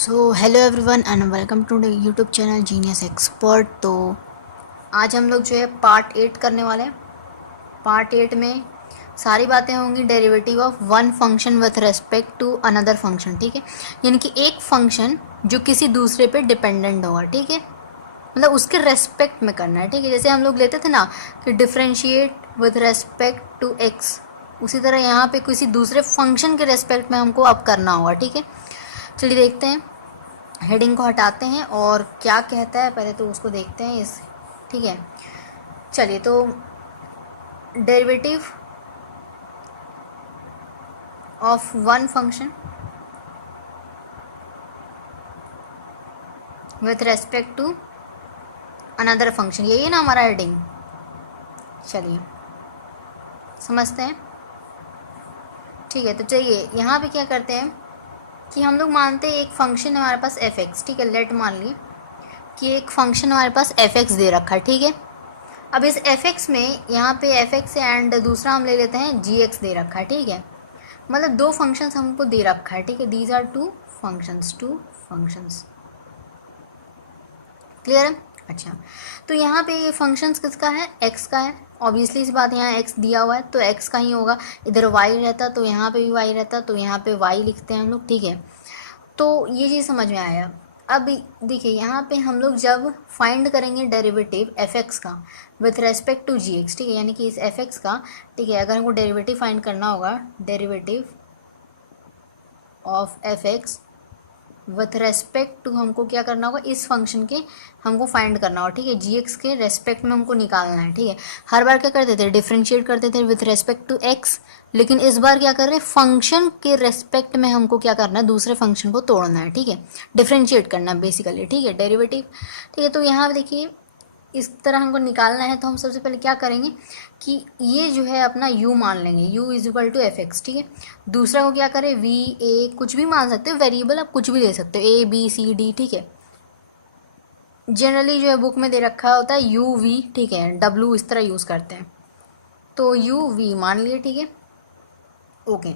So hello everyone and welcome to YouTube channel genius expert. तो आज हम लोग जो है पार्ट 8 करने वाले हैं। पार्ट 8 में सारी बातें होंगी derivative of one function with respect to another function. ठीक है, यानी कि एक फंक्शन जो किसी दूसरे पे डिपेंडेंट होगा। ठीक है, मतलब उसके रेस्पेक्ट में करना है। ठीक है, जैसे हम लोग लेते थे ना कि differentiate with respect to x, उसी तरह यहाँ पे किसी दूसरे फंक्शन के रेस्पेक्ट में हमको अब करना होगा। ठीक है, चलिए देखते हैं, हेडिंग को हटाते हैं और क्या कहता है पहले तो उसको देखते हैं इस। ठीक है, चलिए तो derivative of one function with respect to another function, यही है ना हमारा हेडिंग। चलिए समझते हैं। ठीक है, तो चलिए यहाँ पे क्या करते हैं कि हम लोग मानते हैं एक फंक्शन है हमारे पास एफ एक्स। ठीक है, लेट मान लिए कि एक फंक्शन हमारे पास एफ एक्स दे रखा है। ठीक है, अब इस एफ एक्स में यहाँ पे एफ एक्स एंड दूसरा हम ले लेते हैं जी एक्स दे रखा है। ठीक है, मतलब दो फंक्शंस हमको दे रखा है। ठीक है, these are two functions. Clear है? अच्छा, तो यहाँ पे ये फंक्शंस किसका है? एक्स का है। ऑब्वियसली इस बात, यहाँ एक्स दिया हुआ है तो एक्स का ही होगा। इधर वाई रहता तो यहाँ पे भी वाई रहता, तो यहाँ पे वाई लिखते हैं हम लोग। ठीक है, तो ये चीज़ समझ में आया। अब देखिए यहाँ पे हम लोग जब फाइंड करेंगे डेरिवेटिव एफ एक्स का with respect to g x. ठीक है, यानी कि इस एफ एक्स का, ठीक है, अगर हमको डेरिवेटिव फाइंड करना होगा, derivative of f x with respect to, हमको क्या करना होगा, इस फंक्शन के हमको फाइंड करना होगा। ठीक है, जी एक्स के रेस्पेक्ट में हमको निकालना है। ठीक है, हर बार क्या करते थे, डिफ्रेंशिएट करते थे विथ रेस्पेक्ट टू एक्स, लेकिन इस बार क्या कर रहे हैं, फंक्शन के रेस्पेक्ट में हमको क्या करना है, दूसरे फंक्शन को तोड़ना है। ठीक है, डिफ्रेंशिएट करना है बेसिकली। ठीक है, डेरिवेटिव। ठीक है, तो यहाँ देखिए इस तरह हमको निकालना है, तो हम सबसे पहले क्या करेंगे कि ये जो है अपना u मान लेंगे, u is equal to f x. ठीक है, दूसरा को क्या करें, v a कुछ भी मान सकते हो, वेरिएबल आप कुछ भी ले सकते हो, a b c d। ठीक है, जनरली जो है बुक में दे रखा होता है u v। ठीक है, w इस तरह यूज़ करते हैं, तो u v मान लिए। ठीक है, ओके,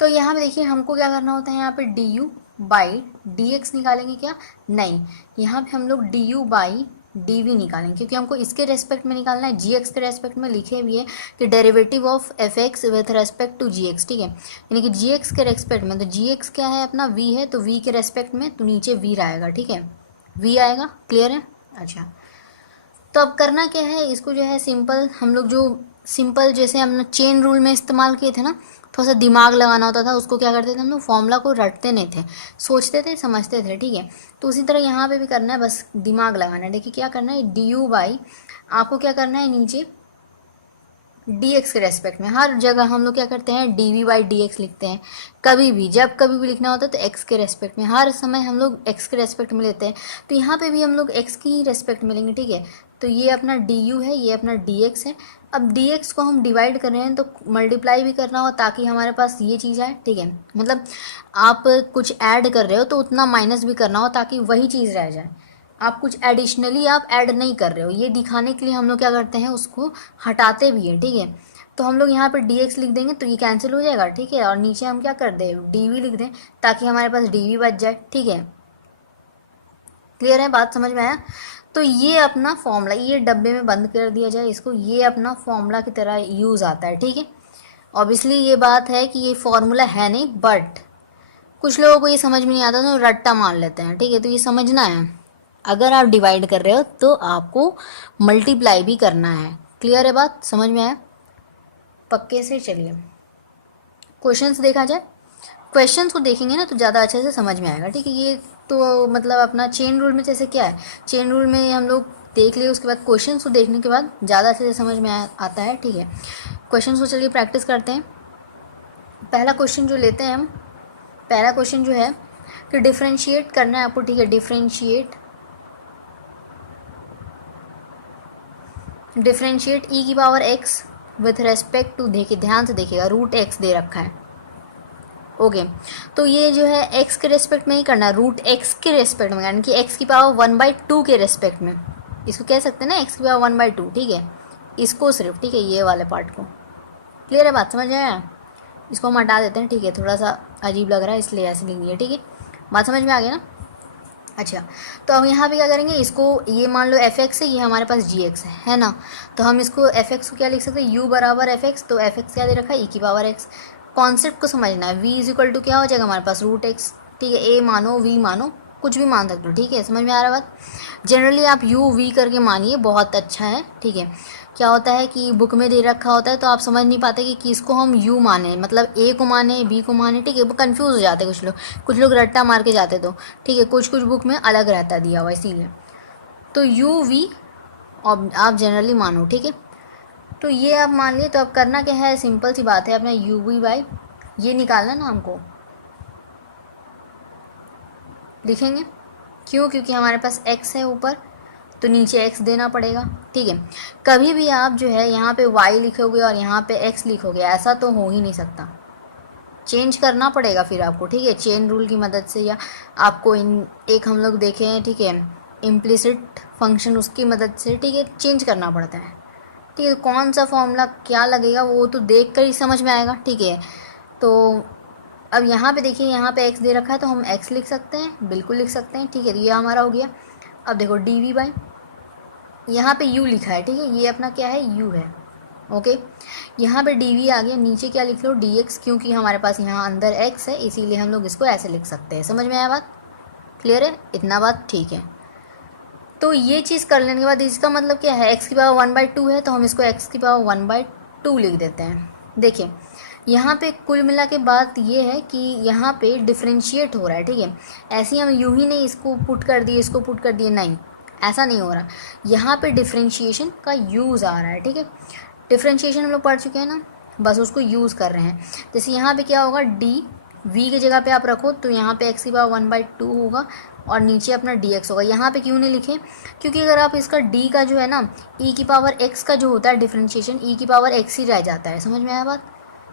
तो यहाँ पे देखिए हमको क्या करना होता है, यहाँ पे d u by d x निकालेंगे क्या? नहीं, यहाँ पे हम लोग d u by d v निकालेंगे, क्योंकि हमको इसके रेस्पेक्ट में निकालना है। जी एक्स के रेस्पेक्ट में लिखे हुए है कि derivative of f x with respect to g x. ठीक है, यानी कि जी एक्स के रेस्पेक्ट में, तो जी एक्स क्या है अपना वी है, तो वी के रेस्पेक्ट में तो नीचे वी आएगा। ठीक है, वी आएगा। क्लियर है? अच्छा, तो अब करना क्या है, इसको जो है सिंपल, हम लोग जो सिंपल जैसे हमने चेन रूल में इस्तेमाल किए थे ना, थोड़ा सा दिमाग लगाना होता था, उसको क्या करते थे हम लोग, फॉर्मूला को रटते नहीं थे, सोचते थे, समझते थे। ठीक है, तो उसी तरह यहाँ पे भी करना है, बस दिमाग लगाना है। देखिए क्या करना है, डी यू बाई, आपको क्या करना है, नीचे डी एक्स के रेस्पेक्ट में, हर जगह हम लोग क्या करते हैं, d v by d x लिखते हैं। कभी भी जब कभी भी लिखना होता है तो एक्स के रेस्पेक्ट में, हर समय हम लोग एक्स के रेस्पेक्ट में लेते हैं, तो यहाँ पे भी हम लोग एक्स की ही रेस्पेक्ट में लेंगे। ठीक है, तो ये अपना डी यू है, ये अपना डी एक्स है। अब डी एक्स को हम डिवाइड कर रहे हैं तो मल्टीप्लाई भी करना हो ताकि हमारे पास ये चीज़ आए। ठीक है, मतलब आप कुछ ऐड कर रहे हो तो उतना माइनस भी करना हो ताकि वही चीज़ रह जाए। आप कुछ एडिशनली आप ऐड नहीं कर रहे हो, ये दिखाने के लिए हम लोग क्या करते हैं, उसको हटाते भी हैं। ठीक है, तो हम लोग यहाँ पर डी एक्स लिख देंगे तो ये कैंसिल हो जाएगा। ठीक है, और नीचे हम क्या कर दें, डी वी लिख दें ताकि हमारे पास डी वी बच जाए। ठीक है, क्लियर है, बात समझ में आया? तो ये अपना फॉर्मूला, ये डब्बे में बंद कर दिया जाए इसको, ये अपना फॉर्मूला की तरह यूज़ आता है। ठीक है, ऑब्वियसली ये बात है कि ये फॉर्मूला है नहीं, बट कुछ लोगों को ये समझ में नहीं आता तो रट्टा मान लेते हैं। ठीक है, तो ये समझना है, अगर आप डिवाइड कर रहे हो तो आपको मल्टीप्लाई भी करना है। क्लियर है, बात समझ में आया पक्के से? चलिए क्वेश्चंस देखा जाए, क्वेश्चंस को देखेंगे ना तो ज़्यादा अच्छे से समझ में आएगा। ठीक है, ये तो मतलब अपना चेन रूल में जैसे क्या है, चेन रूल में हम लोग देख लिए, उसके बाद क्वेश्चंस को देखने के बाद ज़्यादा अच्छे से समझ में आता है। ठीक है, क्वेश्चंस को चलिए प्रैक्टिस करते हैं। पहला क्वेश्चन जो लेते हैं हम, पहला क्वेश्चन जो है कि डिफ्रेंशिएट करना है आपको। ठीक है, डिफ्रेंशिएट ई की power x with respect to, देखिए ध्यान से देखिएगा, रूट एक्स दे रखा है। ओके, तो ये जो है एक्स के रेस्पेक्ट में ही करना है, रूट एक्स के रेस्पेक्ट में, यानी कि एक्स की पावर 1/2 के रेस्पेक्ट में, इसको कह सकते हैं ना, एक्स की पावर 1/2। ठीक है, इसको सिर्फ, ठीक है, ये वाले पार्ट को। क्लियर है, बात समझ आया? इसको हम हटा देते हैं। ठीक है, थोड़ा सा अजीब लग रहा है इसलिए ऐसे लिख दिया। ठीक है, बात समझ में आ गया ना? अच्छा, तो अब यहाँ पे क्या करेंगे, इसको ये मान लो एफ एक्स है, ये हमारे पास जी एक्स है ना, तो हम इसको एफ एक्स को क्या लिख सकते हैं, यू बराबर एफ एक्स, तो एफ एक्स क्या दे रखा है, ई की पावर एक्स। कॉन्सेप्ट को समझना है, वी इज इक्वल टू क्या हो जाएगा हमारे पास रूट एक्स, ठीक है, ए मानो वी मानो कुछ भी मान सकते हो, ठीक है, समझ में आ रहा है बात। जनरली आप यू वी करके मानिए, बहुत अच्छा है, ठीक है। क्या होता है कि बुक में दे रखा होता है तो आप समझ नहीं पाते कि किसको हम यू माने, मतलब ए को माने बी को माने, ठीक है, वो कंफ्यूज हो जाते हैं कुछ लोग रट्टा मार के जाते तो, ठीक है, कुछ बुक में अलग रहता दिया हुआ इसीलिए। तो यू वी आप जनरली मानो, ठीक है। तो ये आप मान लिए, तो अब करना क्या है, सिंपल सी बात है, अपना यू वी बाई ये निकालना ना हमको, लिखेंगे क्यों, क्योंकि हमारे पास x है ऊपर, तो नीचे x देना पड़ेगा, ठीक है। कभी भी आप जो है यहाँ पे y लिखोगे और यहाँ पे x लिखोगे, ऐसा तो हो ही नहीं सकता, चेंज करना पड़ेगा फिर आपको, ठीक है, चेन रूल की मदद से, या आपको एक हम लोग देखे हैं, ठीक है, इम्प्लिसिट फंक्शन, उसकी मदद से, ठीक है, चेंज करना पड़ता है, ठीक है। कौन सा फॉर्मूला क्या लगेगा वो तो देख कर ही समझ में आएगा, ठीक है। तो अब यहाँ पे देखिए, यहाँ पे x दे रखा है तो हम x लिख सकते हैं, बिल्कुल लिख सकते हैं, ठीक है, ये हमारा हो गया। अब देखो डी वी बाई, यहाँ पे u लिखा है, ठीक है, ये अपना क्या है, u है, ओके। यहाँ पे डी वी आ गया, नीचे क्या लिख लो डी एक्स, क्योंकि हमारे पास यहाँ अंदर x है, इसीलिए हम लोग इसको ऐसे लिख सकते हैं। समझ में आया बात, क्लियर है, इतना बात ठीक है। तो ये चीज़ कर लेने के बाद इसका मतलब क्या है, x की पावर 1/2 है, तो हम इसको x की पावर 1/2 लिख देते हैं। देखिए यहाँ पे कुल मिला के बात ये है कि यहाँ पे डिफ्रेंशिएट हो रहा है, ठीक है, ऐसे ही हम यूं ही नहीं इसको पुट कर दिए, इसको पुट कर दिए, नहीं, ऐसा नहीं हो रहा, यहाँ पे डिफ्रेंशिएशन का यूज़ आ रहा है, ठीक है। डिफ्रेंशिएशन हम लोग पढ़ चुके हैं ना, बस उसको यूज़ कर रहे हैं। जैसे यहाँ पे क्या होगा, डी वी की जगह पे आप रखो तो यहाँ पे x की पावर 1/2 होगा और नीचे अपना dx होगा। यहाँ पे क्यों नहीं लिखे, क्योंकि अगर आप इसका d का जो है ना, e की पावर x का जो होता है डिफ्रेंशिएशन, e की पावर x ही रह जाता है। समझ में आया बात,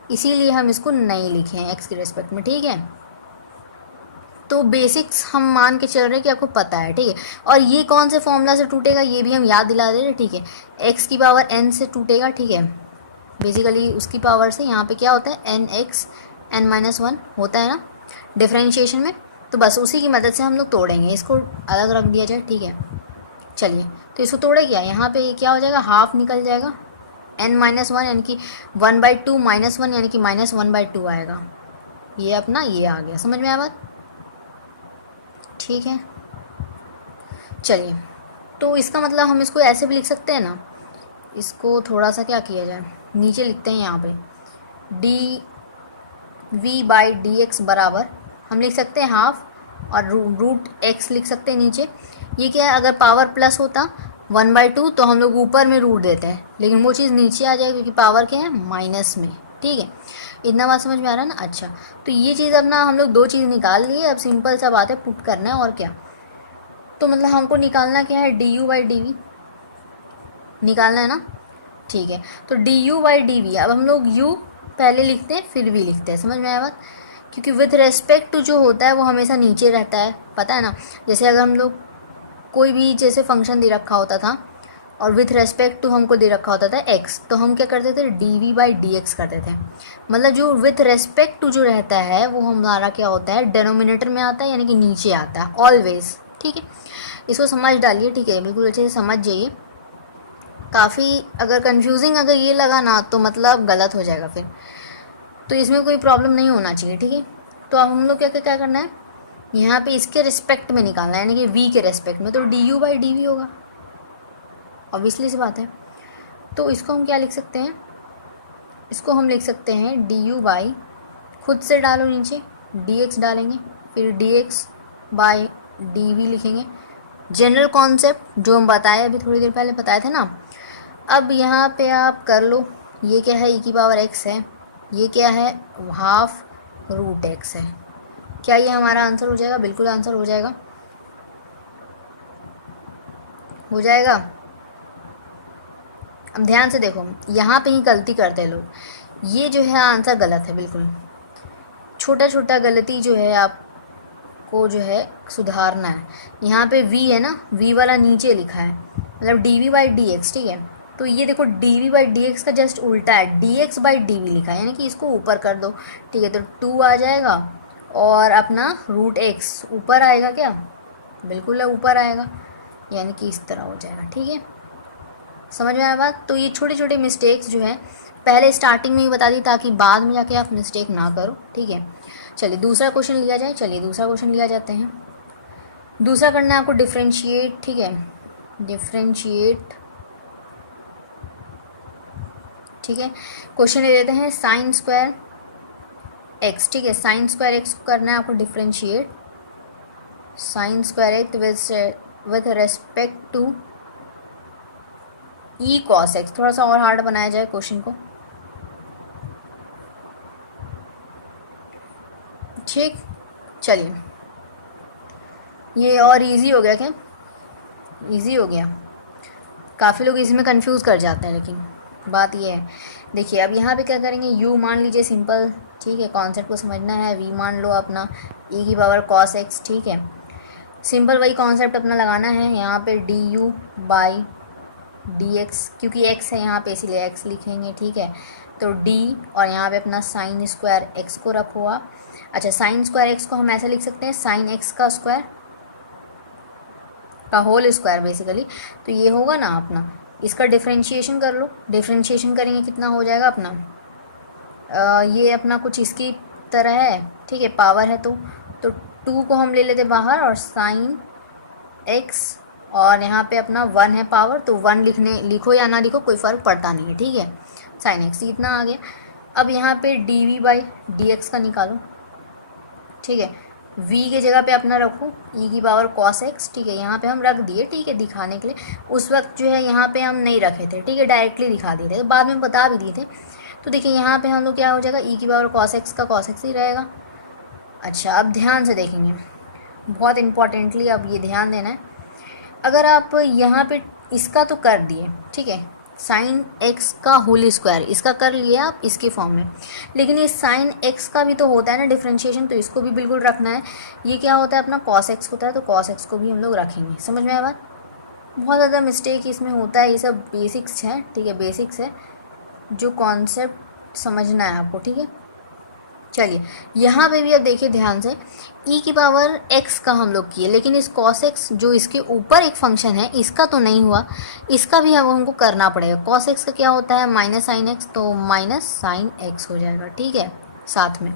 इसीलिए हम इसको नहीं लिखे हैं x के रेस्पेक्ट में, ठीक है। तो बेसिक्स हम मान के चल रहे हैं कि आपको पता है, ठीक है। और ये कौन से फॉर्मूला से टूटेगा ये भी हम याद दिला दे रहे हैं, ठीक है, x की पावर n से टूटेगा, ठीक है, बेसिकली उसकी पावर से। यहाँ पे क्या होता है, एन एक्स n-1 होता है ना डिफ्रेंशिएशन में, तो बस उसी की मदद से हम लोग तोड़ेंगे, इसको अलग रख दिया जाए, ठीक है। चलिए, तो इसको तोड़े क्या, यहाँ पे क्या हो जाएगा, हाफ निकल जाएगा, n-1 यानी कि 1/2 -1 यानी कि -1/2 आएगा, ये अपना ये आ गया। समझ में आया बात, ठीक है। चलिए, तो इसका मतलब हम इसको ऐसे भी लिख सकते हैं ना, इसको थोड़ा सा क्या किया जाए, नीचे लिखते हैं यहाँ पे d v by d x बराबर हम लिख सकते हैं हाफ, और रूट एक्स लिख सकते हैं नीचे। ये क्या है, अगर पावर प्लस होता 1/2 तो हम लोग ऊपर में रूट देते हैं, लेकिन वो चीज़ नीचे आ जाएगी क्योंकि पावर क्या है, माइनस में, ठीक है। इतना बात समझ में आ रहा है ना। अच्छा, तो ये चीज़ अपना हम लोग दो चीज़ निकाल लिए, अब सिंपल सा बात है, पुट करना है और क्या। तो मतलब हमको निकालना क्या है, d u by d v निकालना है ना, ठीक है। तो d u by d v, अब हम लोग u पहले लिखते हैं फिर v लिखते हैं। समझ में आया बात, क्योंकि विथ रेस्पेक्ट टू जो होता है वो हमेशा नीचे रहता है, पता है ना। जैसे अगर हम लोग कोई भी जैसे फंक्शन दे रखा होता था और विथ रेस्पेक्ट टू हमको दे रखा होता था x, तो हम क्या करते थे, d v by d x करते थे। मतलब जो विथ रेस्पेक्ट टू जो रहता है वो हमारा क्या होता है, डेनोमिनेटर में आता है, यानी कि नीचे आता है ऑलवेज, ठीक है। इसको समझ डालिए, ठीक है, बिल्कुल अच्छे से समझ जाइए। काफ़ी अगर कंफ्यूजिंग अगर ये लगा ना तो मतलब गलत हो जाएगा फिर, तो इसमें कोई प्रॉब्लम नहीं होना चाहिए, ठीक है। तो अब हम लोग क्या करना है, यहाँ पे इसके रिस्पेक्ट में निकालना है, यानी कि v के रिस्पेक्ट में, तो d u by d v होगा, ऑब्वियसली सी बात है। तो इसको हम क्या लिख सकते हैं, इसको हम लिख सकते हैं डी यू बाई, खुद से डालो नीचे, डी एक्स डालेंगे, फिर d x by d v लिखेंगे। जनरल कॉन्सेप्ट जो हम बताए अभी थोड़ी देर पहले बताए थे ना। अब यहाँ पे आप कर लो, ये क्या है, e की पावर x है, ये क्या है, हाफ रूट x है। क्या ये हमारा आंसर हो जाएगा, बिल्कुल आंसर हो जाएगा, हो जाएगा। अब ध्यान से देखो, यहाँ पे ही गलती करते हैं लोग, ये जो है आंसर गलत है बिल्कुल। छोटा छोटा गलती जो है आपको जो है सुधारना है। यहाँ पे v है ना, v वाला नीचे लिखा है, मतलब d v by d x, ठीक है। तो ये देखो d v by d x का जस्ट उल्टा है, d x by d v लिखा है, यानी कि इसको ऊपर कर दो, ठीक है। तो 2 आ जाएगा और अपना रूट एक्स ऊपर आएगा क्या, बिल्कुल ऊपर आएगा, यानी कि इस तरह हो जाएगा। ठीक है, समझ में आया बात। तो ये छोटे छोटे मिस्टेक्स जो है पहले स्टार्टिंग में ही बता दी ताकि बाद में जाके आप मिस्टेक ना करो। ठीक है, चलिए दूसरा क्वेश्चन लिया जाए। चलिए दूसरा क्वेश्चन लिया जाते हैं। दूसरा करना है आपको डिफ्रेंशिएट। ठीक है, डिफ्रेंशिएट। ठीक है, क्वेश्चन ले लेते हैं साइन स्क्वायर एक्स। ठीक है, साइन स्क्वायर एक्स को करना है आपको differentiate. Sine square x with respect to e cos x. थोड़ा सा और हार्ड बनाया जाए क्वेश्चन को। ठीक, चलिए ये और इजी हो गया क्या? इजी हो गया। काफ़ी लोग इसमें कंफ्यूज कर जाते हैं, लेकिन बात ये है, देखिए अब यहाँ पे क्या करेंगे, u मान लीजिए सिंपल। ठीक है, कॉन्सेप्ट को समझना है। v मान लो अपना e की पावर cos x। ठीक है, सिंपल वही कॉन्सेप्ट अपना लगाना है यहाँ पे du बाई dx, क्योंकि x है यहाँ पे इसीलिए x लिखेंगे। ठीक है, तो d और यहाँ पे अपना साइन स्क्वायर x को रखो आप। अच्छा, साइन स्क्वायर x को हम ऐसे लिख सकते हैं साइन x का स्क्वायर का होल स्क्वायर बेसिकली। तो ये होगा ना अपना, इसका डिफ्रेंशिएशन कर लो। डिफ्रेंशिएशन करेंगे कितना हो जाएगा अपना, ये अपना कुछ इसकी तरह है। ठीक है, पावर है तो 2 को हम ले लेते बाहर और साइन x, और यहाँ पे अपना 1 है पावर, तो 1 लिखो या ना लिखो कोई फ़र्क पड़ता नहीं है। ठीक है, साइन x इतना आ गया। अब यहाँ पे dv बाई dx का निकालो। ठीक है, v के जगह पे अपना रखो e की पावर cos x। ठीक है, यहाँ पे हम रख दिए। ठीक है, दिखाने के लिए। उस वक्त जो है यहाँ पे हम नहीं रखे थे। ठीक है, डायरेक्टली दिखा दिए थे, बाद में बता भी दिए थे। तो देखिए यहाँ पे हम लोग क्या हो जाएगा, e की पावर cos x का cos x ही रहेगा। अच्छा, अब ध्यान से देखेंगे, बहुत इंपॉर्टेंटली अब ये ध्यान देना है। अगर आप यहाँ पे इसका तो कर दिए, ठीक है, साइन एक्स का होल स्क्वायर इसका कर लिया आप इसके फॉर्म में, लेकिन ये साइन एक्स का भी तो होता है ना डिफ्रेंशिएशन, तो इसको भी बिल्कुल रखना है। ये क्या होता है अपना कॉस एक्स होता है, तो कॉस एक्स को भी हम लोग रखेंगे। समझ में आया बात? बहुत ज़्यादा मिस्टेक इसमें होता है, ये सब बेसिक्स है। ठीक है, बेसिक्स है, जो कॉन्सेप्ट समझना है आपको। ठीक है, चलिए यहाँ पे भी अब देखिए ध्यान से, e की पावर x का हम लोग किए, लेकिन इस cos x जो इसके ऊपर एक फंक्शन है इसका तो नहीं हुआ, इसका भी अब हमको करना पड़ेगा। cos x का क्या होता है माइनस साइन एक्स, तो माइनस साइन एक्स हो जाएगा। ठीक है, साथ में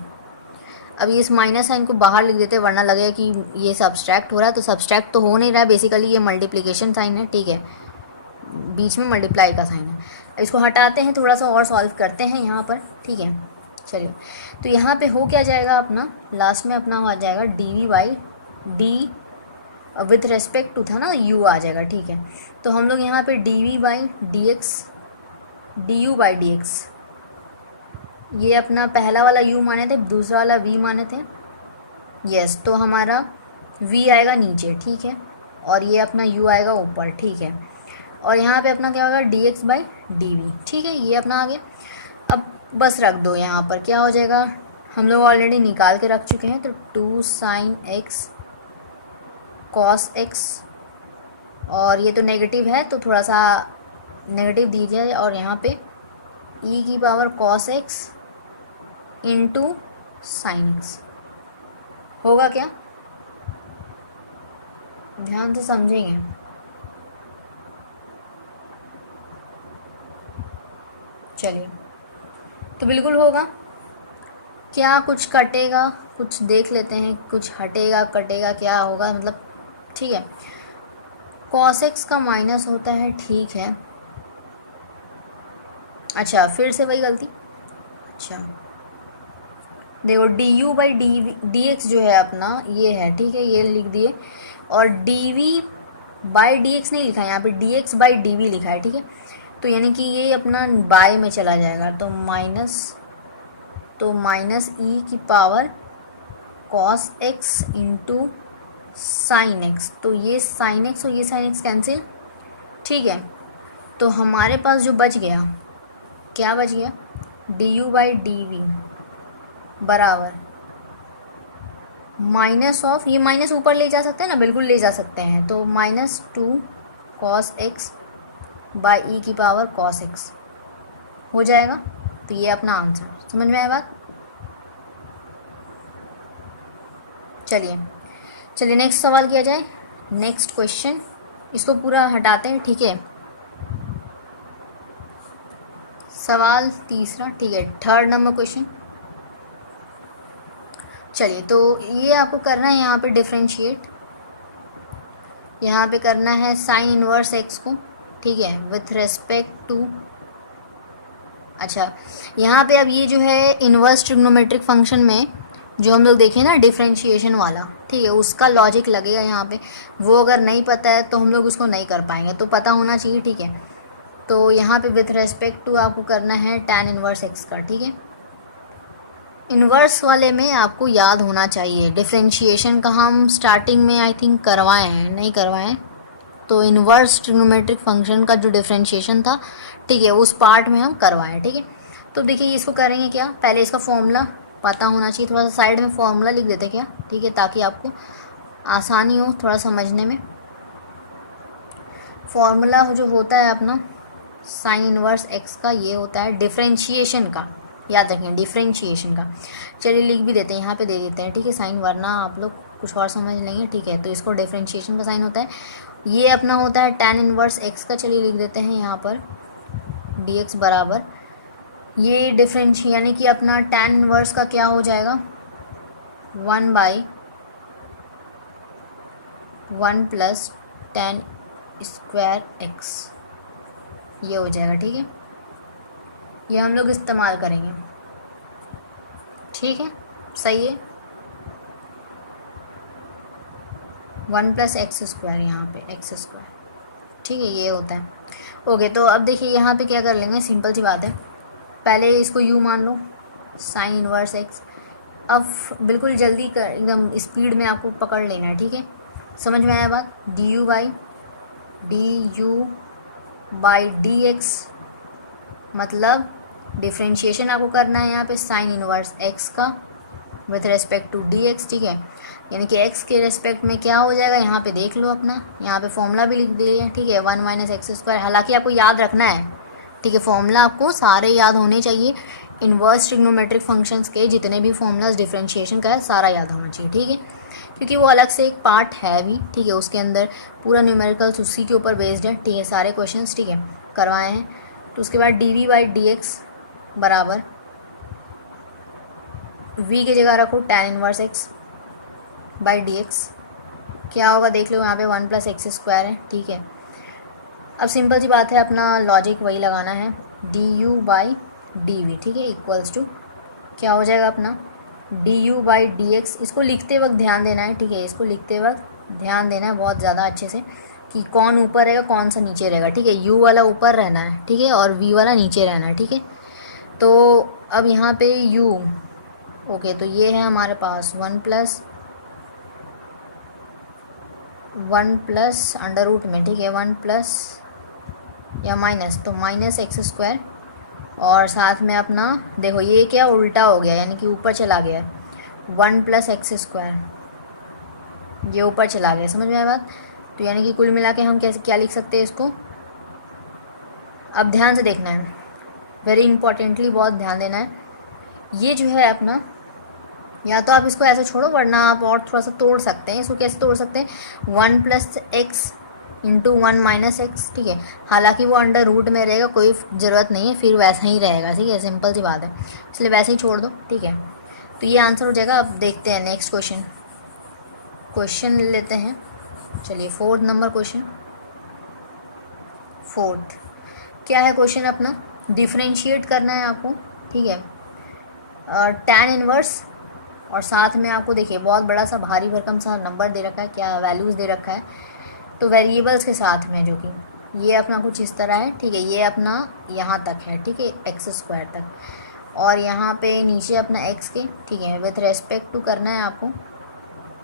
अब इस माइनस साइन को बाहर लिख देते हैं, वरना लगेगा कि ये सब्सट्रैक्ट हो रहा है, तो सब्सट्रैक्ट तो हो नहीं रहा है, बेसिकली ये मल्टीप्लिकेशन साइन है। ठीक है, बीच में मल्टीप्लाई का साइन है। इसको हटाते हैं, थोड़ा सा और सॉल्व करते हैं यहाँ पर। ठीक है, चलिए तो यहाँ पे हो क्या जाएगा अपना, लास्ट में अपना आ जाएगा d by d with respect to था ना u आ जाएगा। ठीक है, तो हम लोग यहाँ पे d v by d x d u by d x, ये अपना पहला वाला u माने थे, दूसरा वाला v माने थे। यस, तो हमारा v आएगा नीचे। ठीक है, और ये अपना u आएगा ऊपर। ठीक है, और यहाँ पे अपना क्या होगा d x by d v. ठीक है, ये अपना आ गया। अब बस रख दो यहाँ पर, क्या हो जाएगा, हम लोग ऑलरेडी निकाल के रख चुके हैं, तो 2 साइन एक्स कॉस एक्स, और ये तो नेगेटिव है तो थोड़ा सा नेगेटिव दीजिए, और यहाँ पे e की power cos x into sine x होगा क्या, ध्यान से समझेंगे। चलिए, तो बिल्कुल होगा क्या, कुछ कटेगा, कुछ देख लेते हैं, कुछ हटेगा कटेगा क्या होगा मतलब। ठीक है, cos x का माइनस होता है। ठीक है, अच्छा फिर से वही गलती। अच्छा देखो D u by d x जो है अपना ये है। ठीक है, ये लिख दिए, और d v by d x नहीं लिखा है, यहाँ पे d x by d v लिखा है। ठीक है, तो यानी कि ये अपना बाय में चला जाएगा, तो माइनस ई की power cos x into sine x, तो ये साइन एक्स और ये साइन एक्स कैंसिल। ठीक है, तो हमारे पास जो बच गया, क्या बच गया, d u by d v बराबर माइनस ऑफ, ये माइनस ऊपर ले जा सकते हैं ना, बिल्कुल ले जा सकते हैं, तो -2 कॉस एक्स बाई ई की पावर कॉस एक्स हो जाएगा। तो ये अपना आंसर, समझ में आया बात? चलिए नेक्स्ट सवाल किया जाए। नेक्स्ट क्वेश्चन, इसको पूरा हटाते हैं, ठीक है। सवाल तीसरा, ठीक है, 3rd नंबर क्वेश्चन। चलिए, तो ये आपको करना है यहाँ पे डिफ्रेंशिएट, यहाँ पे करना है साइन इनवर्स एक्स को, ठीक है, विथ रेस्पेक्ट टू, अच्छा यहाँ पे अब ये जो है इनवर्स ट्रिग्नोमेट्रिक फंक्शन में जो हम लोग देखें ना डिफ्रेंशिएशन वाला, ठीक है, उसका लॉजिक लगेगा यहाँ पे। वो अगर नहीं पता है तो हम लोग उसको नहीं कर पाएंगे, तो पता होना चाहिए, ठीक है। तो यहाँ पे विथ रेस्पेक्ट टू आपको करना है tan इनवर्स एक्स का, ठीक है। इन्वर्स वाले में आपको याद होना चाहिए, डिफ्रेंशिएशन का हम स्टार्टिंग में आई थिंक करवाए हैं, नहीं करवाएं, तो इन्वर्स ट्रिग्नोमेट्रिक फंक्शन का जो डिफ्रेंशिएशन था, ठीक है, उस पार्ट में हम करवाएं, ठीक है। तो देखिए इसको करेंगे क्या, पहले इसका फॉर्मूला पता होना चाहिए, थोड़ा सा साइड में फॉर्मूला लिख देते क्या, ठीक है, ताकि आपको आसानी हो थोड़ा समझने में। फॉर्मूला जो होता है अपना साइन इनवर्स एक्स का, ये होता है डिफ्रेंशिएशन का, याद रखें डिफ्रेंशिएशन का। चलिए लिख भी देते हैं, यहाँ पे दे देते हैं, ठीक है, साइन, वरना आप लोग कुछ और समझ लेंगे, ठीक है। तो इसको डिफ्रेंशिएशन का साइन होता है, ये अपना होता है tan इनवर्स एक्स का। चलिए लिख देते हैं यहाँ पर dx बराबर, ये डिफरेंस यानी कि अपना tan इनवर्स का क्या हो जाएगा, 1/1 प्लस tan स्क्वायर एक्स, ये हो जाएगा, ठीक है। ये हम लोग इस्तेमाल करेंगे, ठीक है, सही है। 1 प्लस एक्स स्क्वायर, यहाँ पे एक्स स्क्वायर, ठीक है, ये होता है। ओके, तो अब देखिए यहाँ पे क्या कर लेंगे, सिंपल सी बात है, पहले इसको u मान लो साइन इनवर्स एक्स। अब बिल्कुल जल्दी कर, एकदम स्पीड में आपको पकड़ लेना है, ठीक है, समझ में आया बात। du बाई dx, मतलब डिफ्रेंशिएशन आपको करना है यहाँ पे साइन इनवर्स x का विथ रेस्पेक्ट टू dx, ठीक है, यानी कि x के रेस्पेक्ट में क्या हो जाएगा, यहाँ पे देख लो अपना, यहाँ पे फॉर्मूला भी लिख दिए, ठीक है, 1 माइनस एक्स स्क्वायर। हालांकि आपको याद रखना है, ठीक है, फॉर्मूला आपको सारे याद होने चाहिए, इन्वर्स ट्रिग्नोमेट्रिक फंक्शंस के जितने भी फॉर्मूलाज डिफ्रेंशिएशन का है सारा याद होना चाहिए, ठीक है, क्योंकि वो अलग से एक पार्ट है भी, ठीक है, उसके अंदर पूरा न्यूमेरिकल्स उसी के ऊपर बेस्ड है, ठीक है, सारे क्वेश्चंस, ठीक है, करवाए हैं। तो उसके बाद डी बाई डी एक्स बराबर v की जगह रखो tan inverse x by d x, क्या होगा देख लो, यहाँ पे 1 प्लस एक्स स्क्वायर है, ठीक है। अब सिंपल सी बात है, अपना लॉजिक वही लगाना है, d u by d v, ठीक है, इक्वल्स टू क्या हो जाएगा अपना d u by d x. इसको लिखते वक्त ध्यान देना है, ठीक है, इसको लिखते वक्त ध्यान देना है बहुत ज़्यादा अच्छे से कि कौन ऊपर रहेगा कौन सा नीचे रहेगा, ठीक है, u वाला ऊपर रहना है, ठीक है, और v वाला नीचे रहना है, ठीक है। तो अब यहाँ पे u, ओके, तो ये है हमारे पास 1 प्लस अंडर रूट में, ठीक है, 1 प्लस या माइनस, तो माइनस एक्स स्क्वायर, और साथ में अपना देखो ये क्या उल्टा हो गया, यानी कि ऊपर चला गया, 1 प्लस एक्स स्क्वायर, ये ऊपर चला गया, समझ में आया बात। तो यानी कि कुल मिला के हम कैसे क्या लिख सकते हैं इसको, अब ध्यान से देखना है, वेरी इंपॉर्टेंटली बहुत ध्यान देना है। ये जो है अपना, या तो आप इसको ऐसे छोड़ो, वरना आप और थोड़ा सा तोड़ सकते हैं। इसको कैसे तोड़ सकते हैं, 1 plus x into 1 minus x, ठीक है, हालांकि वो अंडर रूट में रहेगा, कोई ज़रूरत नहीं है, फिर वैसा ही रहेगा, ठीक है, सिंपल सी बात है, इसलिए वैसे ही छोड़ दो, ठीक है। तो ये आंसर हो जाएगा। अब देखते हैं नेक्स्ट क्वेश्चन लेते हैं। चलिए 4th नंबर क्वेश्चन, 4th क्या है क्वेश्चन अपना, डिफ्रेंशिएट करना है आपको, ठीक है, tan इनवर्स, और साथ में आपको देखिए बहुत बड़ा सा भारी भरकम सा नंबर दे रखा है, क्या वैल्यूज़ दे रखा है, तो वेरिएबल्स के साथ में, जो कि ये अपना कुछ इस तरह है, ठीक है, ये अपना यहाँ तक है, ठीक है, एक्स स्क्वायर तक, और यहाँ पे नीचे अपना एक्स के, ठीक है, विथ रेस्पेक्ट टू करना है आपको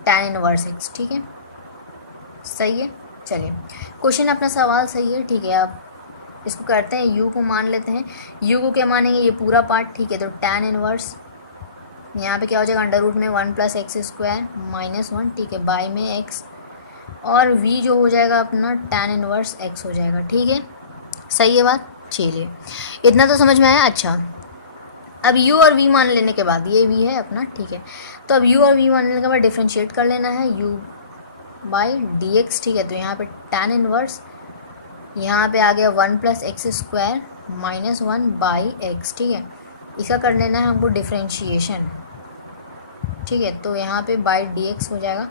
tan इनवर्स एक्स, ठीक है, सही है। चलिए क्वेश्चन अपना सवाल सही है, ठीक है। अब इसको करते हैं, u को मान लेते हैं, u को क्या मानेंगे, ये पूरा पार्ट, ठीक है, तो tan इनवर्स यहाँ पे क्या हो जाएगा, अंडर रूट में 1 प्लस एक्स स्क्वायर माइनस 1, ठीक है, बाई में x, और v जो हो जाएगा अपना tan इनवर्स x हो जाएगा, ठीक है, सही है बात। चलिए इतना तो समझ में आया। अच्छा, अब u और v मान लेने के बाद, ये v है अपना, ठीक है, तो अब u और v मान लेने के बाद डिफ्रेंशिएट कर लेना है, u बाई डी एक्स, ठीक है। तो यहाँ पे tan इनवर्स, यहाँ पे आ गया 1 + x² - 1 बाई एक्स, ठीक है। इसका कर लेना है हमको डिफ्रेंशिएशन, ठीक है। तो यहाँ पे बाई डी एक्स हो जाएगा।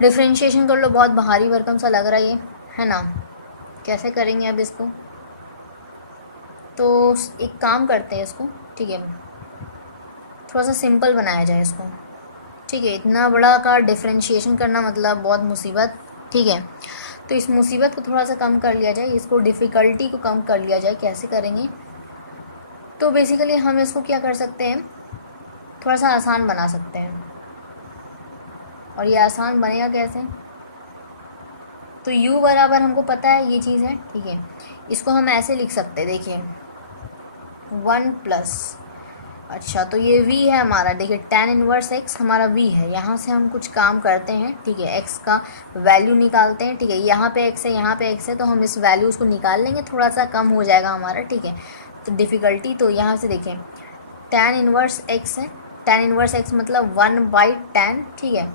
डिफ्रेंशिएशन कर लो, बहुत भारी भरकम सा लग रहा है ये, है ना। कैसे करेंगे अब इसको, तो एक काम करते हैं इसको, ठीक है, थोड़ा सा सिंपल बनाया जाए इसको, ठीक है। इतना बड़ा का डिफ्रेंशिएशन करना मतलब बहुत मुसीबत, ठीक है। तो इस मुसीबत को थोड़ा सा कम कर लिया जाए, इसको डिफ़िकल्टी को कम कर लिया जाए। कैसे करेंगे, तो बेसिकली हम इसको क्या कर सकते हैं, थोड़ा सा आसान बना सकते हैं। और ये आसान बनेगा कैसे, तो u बराबर हमको पता है ये चीज़ है, ठीक है। इसको हम ऐसे लिख सकते हैं, देखिए 1 अच्छा, तो ये v है हमारा, देखिए tan इनवर्स x हमारा v है। यहाँ से हम कुछ काम करते हैं, ठीक है, x का वैल्यू निकालते हैं, ठीक है। यहाँ पे x है, यहाँ पे x है, तो हम इस वैल्यूज़ को निकाल लेंगे, थोड़ा सा कम हो जाएगा हमारा, ठीक है। तो डिफ़िकल्टी, तो यहाँ से देखें tan इनवर्स x है, tan इनवर्स x मतलब 1/tan, ठीक है।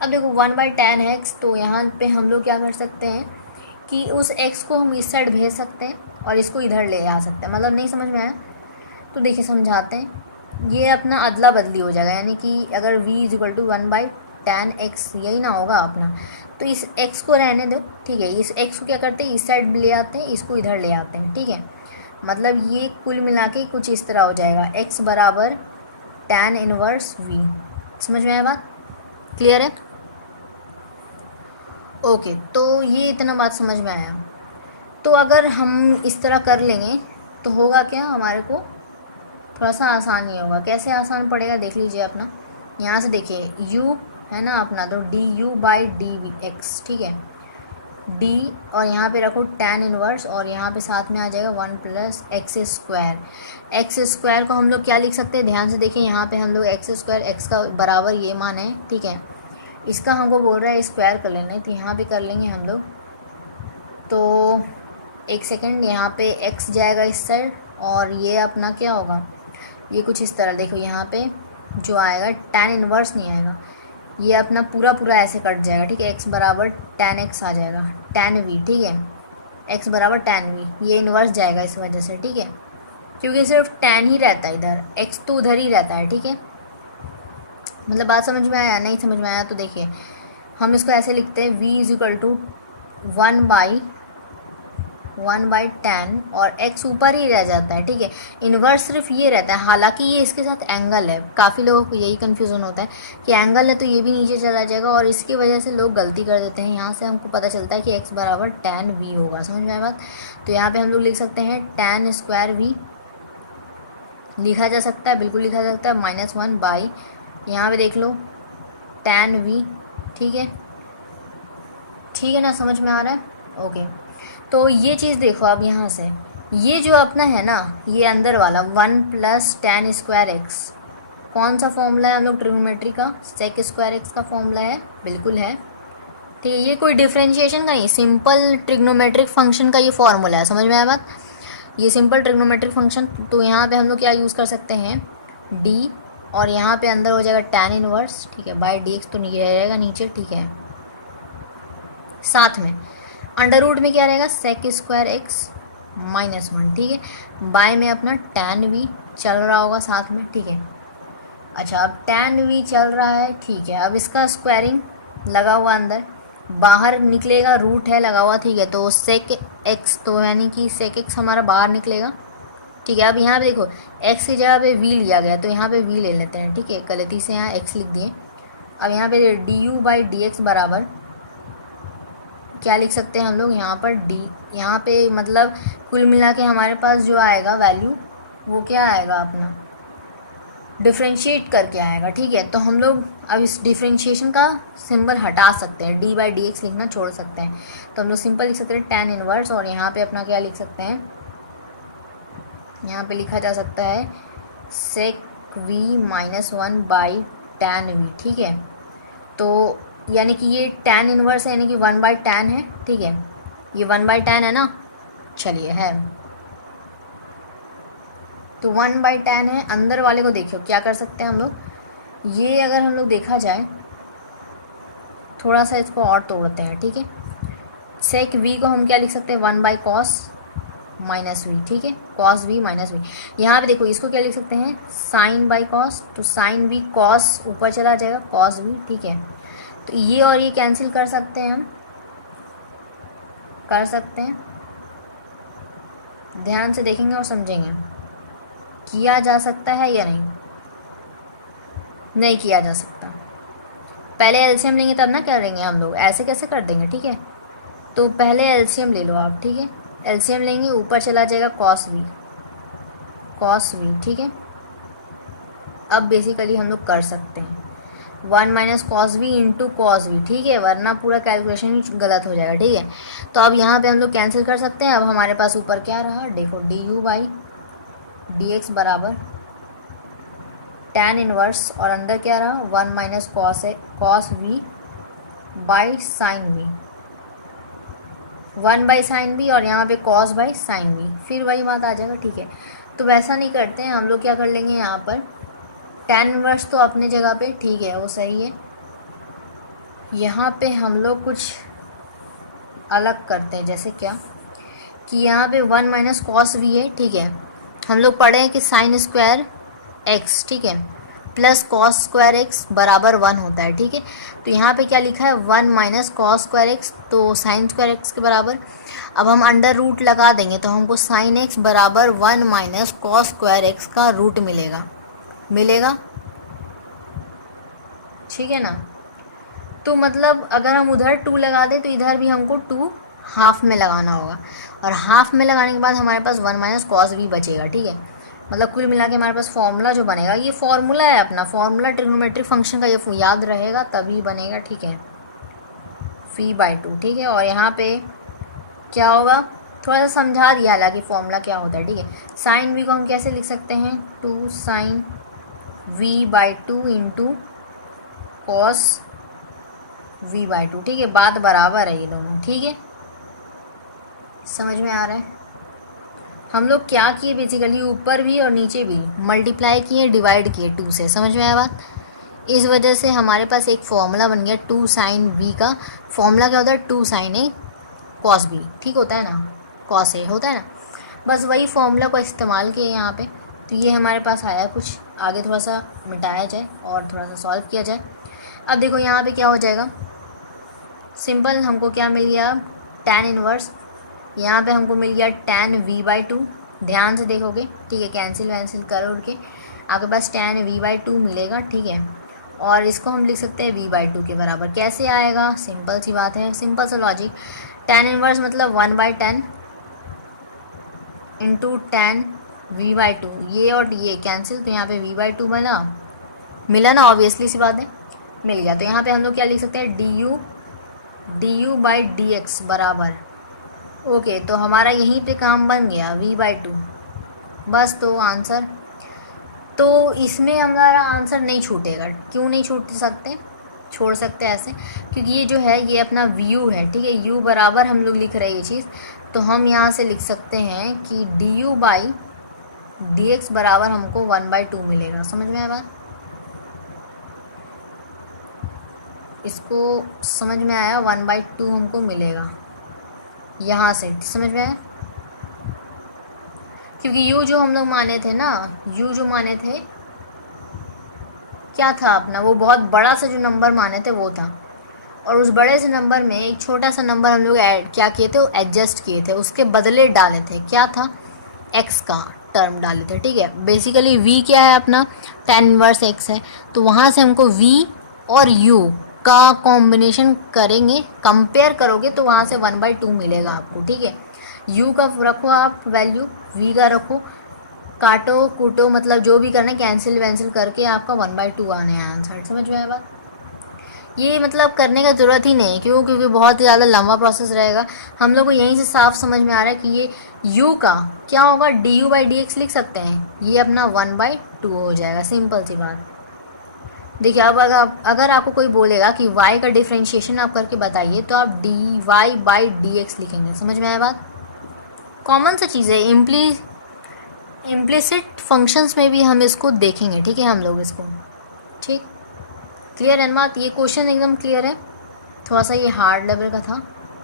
अब देखो 1/tan है x, तो यहाँ पे हम लोग क्या कर सकते हैं कि उस x को हम इस साइड भेज सकते हैं और इसको इधर ले आ सकते हैं। मतलब नहीं समझ में आया, तो देखिए समझाते हैं। ये अपना अदला बदली हो जाएगा, यानी कि अगर v = 1/tan x यही ना होगा अपना, तो इस x को रहने दो, ठीक है। इस x को क्या करते हैं, इस साइड ले आते हैं, इसको इधर ले आते हैं, ठीक है। मतलब ये कुल मिला के कुछ इस तरह हो जाएगा, x बराबर tan इनवर्स v। समझ में आया बात, क्लियर है। ओके, तो ये इतना बात समझ में आया। तो अगर हम इस तरह कर लेंगे तो होगा क्या, हमारे को थोड़ा सा आसान ही होगा। कैसे आसान पड़ेगा देख लीजिए अपना, यहाँ से देखिए u है ना अपना, तो du/dx, ठीक है, d, और यहाँ पे रखो tan इनवर्स, और यहाँ पे साथ में आ जाएगा 1 + x²। x² को हम लोग क्या लिख सकते हैं, ध्यान से देखिए, यहाँ पे हम लोग x², x का बराबर ये मान है, ठीक है। इसका हमको बोल रहा है स्क्वायर कर लेना है, तो यहाँ पे कर लेंगे हम लोग। तो एक सेकंड, यहाँ पे x जाएगा इस साइड, और ये अपना क्या होगा, ये कुछ इस तरह, देखो यहाँ पे जो आएगा tan इनवर्स नहीं आएगा, ये अपना पूरा पूरा ऐसे कट जाएगा, ठीक है। x बराबर tan x आ जाएगा, tan v, ठीक है, x बराबर tan v, ये इन्वर्स जाएगा इस वजह से, ठीक है, क्योंकि सिर्फ tan ही रहता है इधर, x तो उधर ही रहता है, ठीक है। मतलब बात समझ में आया, नहीं समझ में आया तो देखिए हम इसको ऐसे लिखते हैं, v = 1/tan, और x ऊपर ही रह जाता है, ठीक है। इन्वर्स सिर्फ ये रहता है, हालांकि ये इसके साथ एंगल है। काफ़ी लोगों को यही कन्फ्यूज़न होता है कि एंगल है तो ये भी नीचे चला जाएगा, और इसकी वजह से लोग गलती कर देते हैं। यहाँ से हमको पता चलता है कि x बराबर tan v होगा। समझ में आया बात, तो यहाँ पे हम लोग लिख सकते हैं tan² v लिखा जा सकता है, बिल्कुल लिखा जा सकता है, -1 बाई, यहाँ पे देख लो tan v, ठीक है, ठीक है ना, समझ में आ रहा है। ओके, तो ये चीज़ देखो अब यहाँ से, ये जो अपना है ना, ये अंदर वाला 1 + tan² x, कौन सा फॉर्मूला है हम लोग ट्रिग्नोमेट्री का, sec² x का फॉर्मूला है, बिल्कुल है, ठीक है। ये कोई डिफ्रेंशिएशन का नहीं, सिंपल ट्रिग्नोमेट्रिक फंक्शन का ये फॉर्मूला है। समझ में आया बात, ये सिंपल ट्रिग्नोमेट्रिक फंक्शन। तो यहाँ पे हम लोग क्या यूज़ कर सकते हैं, d, और यहाँ पे अंदर हो जाएगा tan इनवर्स, ठीक है, बाई dx, तो नहीं रहेगा नीचे, ठीक है। साथ में अंडर रूट में क्या रहेगा, sec² x -1, ठीक है, बाय में अपना tan v चल रहा होगा साथ में, ठीक है। अच्छा, अब tan v चल रहा है, ठीक है। अब इसका स्क्वायरिंग लगा हुआ अंदर, बाहर निकलेगा, रूट है लगा हुआ, ठीक है। तो sec x, तो यानी कि sec x हमारा बाहर निकलेगा, ठीक है। अब यहाँ पे देखो x की जगह पे v लिया गया, तो यहाँ पे v ले लेते हैं, ठीक है, गलती से यहाँ x लिख दिए। अब यहाँ पे du/dx बराबर क्या लिख सकते हैं हम लोग, यहाँ पर d, यहाँ पे मतलब कुल मिला के हमारे पास जो आएगा वैल्यू, वो क्या आएगा अपना, डिफ्रेंशिएट करके आएगा, ठीक है। तो हम लोग अब इस डिफ्रेंशिएशन का सिंबल हटा सकते हैं, d/dx लिखना छोड़ सकते हैं। तो हम लोग सिंपल लिख सकते हैं tan इनवर्स, और यहाँ पे अपना क्या लिख सकते हैं, यहाँ पे लिखा जा सकता है sec v -1 by tan v, ठीक है। तो यानी कि ये tan इनवर्स है, यानी कि 1/tan है, ठीक है, ये 1/tan है ना, चलिए है, तो 1/tan है। अंदर वाले को देखियो क्या कर सकते हैं हम लोग, ये अगर हम लोग देखा जाए थोड़ा सा इसको और तोड़ते हैं, ठीक है। सेक वी को हम क्या लिख सकते हैं, 1/cos माइनस वी, ठीक है, कॉस वी माइनस वी। यहाँ पे देखो इसको क्या लिख सकते हैं, साइन बाई कॉस, तो साइन वी कॉस ऊपर चला जाएगा कॉस वी, ठीक है। तो ये और ये कैंसिल कर सकते हैं हम, कर सकते हैं। ध्यान से देखेंगे और समझेंगे, किया जा सकता है या नहीं, नहीं किया जा सकता। पहले एलसीएम लेंगे तब ना करेंगे हम लोग, ऐसे कैसे कर देंगे, ठीक है। तो पहले एलसीएम ले लो आप, ठीक है। एलसीएम लेंगे, ऊपर चला जाएगा कॉस वी, कॉस वी, ठीक है। अब बेसिकली हम लोग कर सकते हैं 1 - cos v into cos v, ठीक है, वरना पूरा कैलकुलेशन ही गलत हो जाएगा, ठीक है। तो अब यहाँ पे हम लोग कैंसिल कर सकते हैं। अब हमारे पास ऊपर क्या रहा, देखो du/dx बराबर tan इनवर्स, और अंदर क्या रहा 1 - cos v by sine v, 1/sin v, और यहाँ पे cos बाई साइन वी, फिर वही बात आ जाएगा, ठीक है। तो वैसा नहीं करते हैं हम लोग, क्या कर लेंगे यहाँ पर tan इनवर्स तो अपने जगह पे ठीक है, वो सही है। यहाँ पे हम लोग कुछ अलग करते हैं, जैसे क्या कि यहाँ पे 1 - cos v है, ठीक है। हम लोग पढ़े हैं कि साइन स्क्वायर x, ठीक है, प्लस कॉस स्क्वायर एक्स बराबर 1 होता है, ठीक है। तो यहाँ पे क्या लिखा है 1 - cos स्क्वायर एक्स, तो साइन स्क्वायर एक्स के बराबर। अब हम अंडर रूट लगा देंगे तो हमको साइन एक्स बराबर 1 - cos स्क्वायर एक्स का रूट मिलेगा, मिलेगा, ठीक है ना। तो मतलब अगर हम उधर 2 लगा दें तो इधर भी हमको 2 हाफ में लगाना होगा, और हाफ में लगाने के बाद हमारे पास 1 - cos v बचेगा, ठीक है। मतलब कुल मिला के हमारे पास फॉर्मूला जो बनेगा, ये फॉर्मूला है अपना, फॉर्मूला ट्रिग्नोमेट्रिक फंक्शन का, ये याद रहेगा तभी बनेगा, ठीक है, φ/2, ठीक है। और यहाँ पे क्या होगा, थोड़ा सा समझा दिया हालांकि फॉर्मूला क्या होता है, ठीक है। साइन वी को हम कैसे लिख सकते हैं, 2 sin v/2 into cos v/2, ठीक है, बात बराबर है ये दोनों, ठीक है, समझ में आ रहा है। हम लोग क्या किए बेसिकली, ऊपर भी और नीचे भी मल्टीप्लाई किए, डिवाइड किए 2 से, समझ में आया बात। इस वजह से हमारे पास एक फॉर्मूला बन गया 2 sin v का। फॉर्मूला क्या होता है, 2 sin a cos b, ठीक होता है ना, cos a होता है ना, बस वही फॉर्मूला को इस्तेमाल किए यहाँ पे। तो ये हमारे पास आया कुछ, आगे थोड़ा सा मिटाया जाए और थोड़ा सा सॉल्व किया जाए। अब देखो यहाँ पे क्या हो जाएगा, सिंपल हमको क्या मिल गया, tan इनवर्स, यहाँ पे हमको मिल गया tan v/2, ध्यान से देखोगे, ठीक है, कैंसिल वैंसिल कर उड़ के आपके पास tan v/2 मिलेगा, ठीक है। और इसको हम लिख सकते हैं v/2 के बराबर, कैसे आएगा, सिंपल सी बात है, सिंपल सा लॉजिक। tan इनवर्स मतलब 1/10 इंटू tan v/2, ये और ये कैंसिल, तो यहाँ पे v/2 बना, मिला ना, ऑब्वियसली सी बात है, मिल गया। तो यहाँ पे हम लोग क्या लिख सकते हैं, du/dx बराबर, ओके, तो हमारा यहीं पे काम बन गया v/2, बस। तो आंसर, तो इसमें हमारा आंसर नहीं छूटेगा, क्यों नहीं छूट सकते, छोड़ सकते ऐसे, क्योंकि ये जो है ये अपना व्यू है, ठीक है, u बराबर हम लोग लिख रहे हैं ये चीज़, तो हम यहाँ से लिख सकते हैं कि du/dx बराबर हमको 1/2 मिलेगा, समझ में आया बात, इसको समझ में आया, 1/2 हमको मिलेगा यहाँ से, समझ में आया। क्योंकि u जो हम लोग माने थे ना, u जो माने थे क्या था अपना, वो बहुत बड़ा सा जो नंबर माने थे वो था, और उस बड़े से नंबर में एक छोटा सा नंबर हम लोग ऐड क्या किए थे, वो एडजस्ट किए थे, उसके बदले डाले थे, क्या था, x का टर्म डाले थे, ठीक है। बेसिकली v क्या है अपना, tan इनवर्स x है, तो वहाँ से हमको v और u का कॉम्बिनेशन करेंगे, कंपेयर करोगे तो वहाँ से 1/2 मिलेगा आपको, ठीक है। u का रखो आप वैल्यू, v का रखो, काटो कूटो, मतलब जो भी करना है, कैंसिल वैंसिल करके आपका 1/2 आने है आंसर, समझ में आया बात। ये मतलब करने का ज़रूरत ही नहीं, क्यों, क्योंकि बहुत ही ज़्यादा लंबा प्रोसेस रहेगा। हम लोग को यहीं से साफ समझ में आ रहा है कि ये u का क्या होगा, du/dx लिख सकते हैं, ये अपना 1/2 हो जाएगा, सिंपल सी बात। देखिए अब अगर आपको कोई बोलेगा कि y का डिफ्रेंशिएशन आप करके बताइए, तो आप dy/dx लिखेंगे, समझ में आया बात, कॉमन सा चीज़ है। इम्प्लिसिट फंक्शंस में भी हम इसको देखेंगे, ठीक है, हम लोग इसको, ठीक, क्लियर है बात, ये क्वेश्चन एकदम क्लियर है। थोड़ा सा ये हार्ड लेवल का था,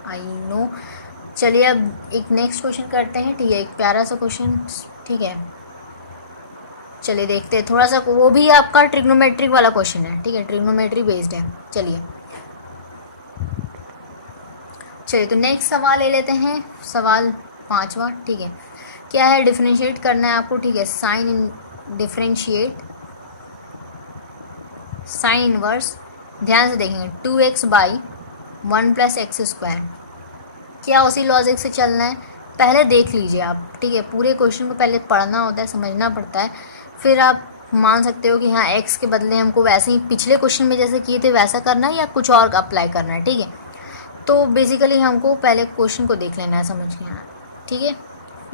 आई नो। चलिए अब एक नेक्स्ट क्वेश्चन करते हैं, ठीक है, एक प्यारा सा क्वेश्चन, ठीक है। चलिए देखते हैं थोड़ा सा, वो भी आपका ट्रिग्नोमेट्रिक वाला क्वेश्चन है, ठीक है, ट्रिग्नोमेट्री बेस्ड है। चलिए तो नेक्स्ट सवाल ले लेते हैं, सवाल 5वां, ठीक है। क्या है, डिफरेंशिएट करना है आपको, ठीक है, साइन डिफरेंशिएट साइन इनवर्स, ध्यान से देखेंगे, 2x by 1 plus x square. क्या उसी लॉजिक से चलना है, पहले देख लीजिए आप, ठीक है, पूरे क्वेश्चन को पहले पढ़ना होता है, समझना पड़ता है, फिर आप मान सकते हो कि हाँ x के बदले हमको वैसे ही पिछले क्वेश्चन में जैसे किए थे वैसा करना है या कुछ और अप्लाई करना है, ठीक है। तो बेसिकली हमको पहले क्वेश्चन को देख लेना है, समझ लेना है, ठीक है।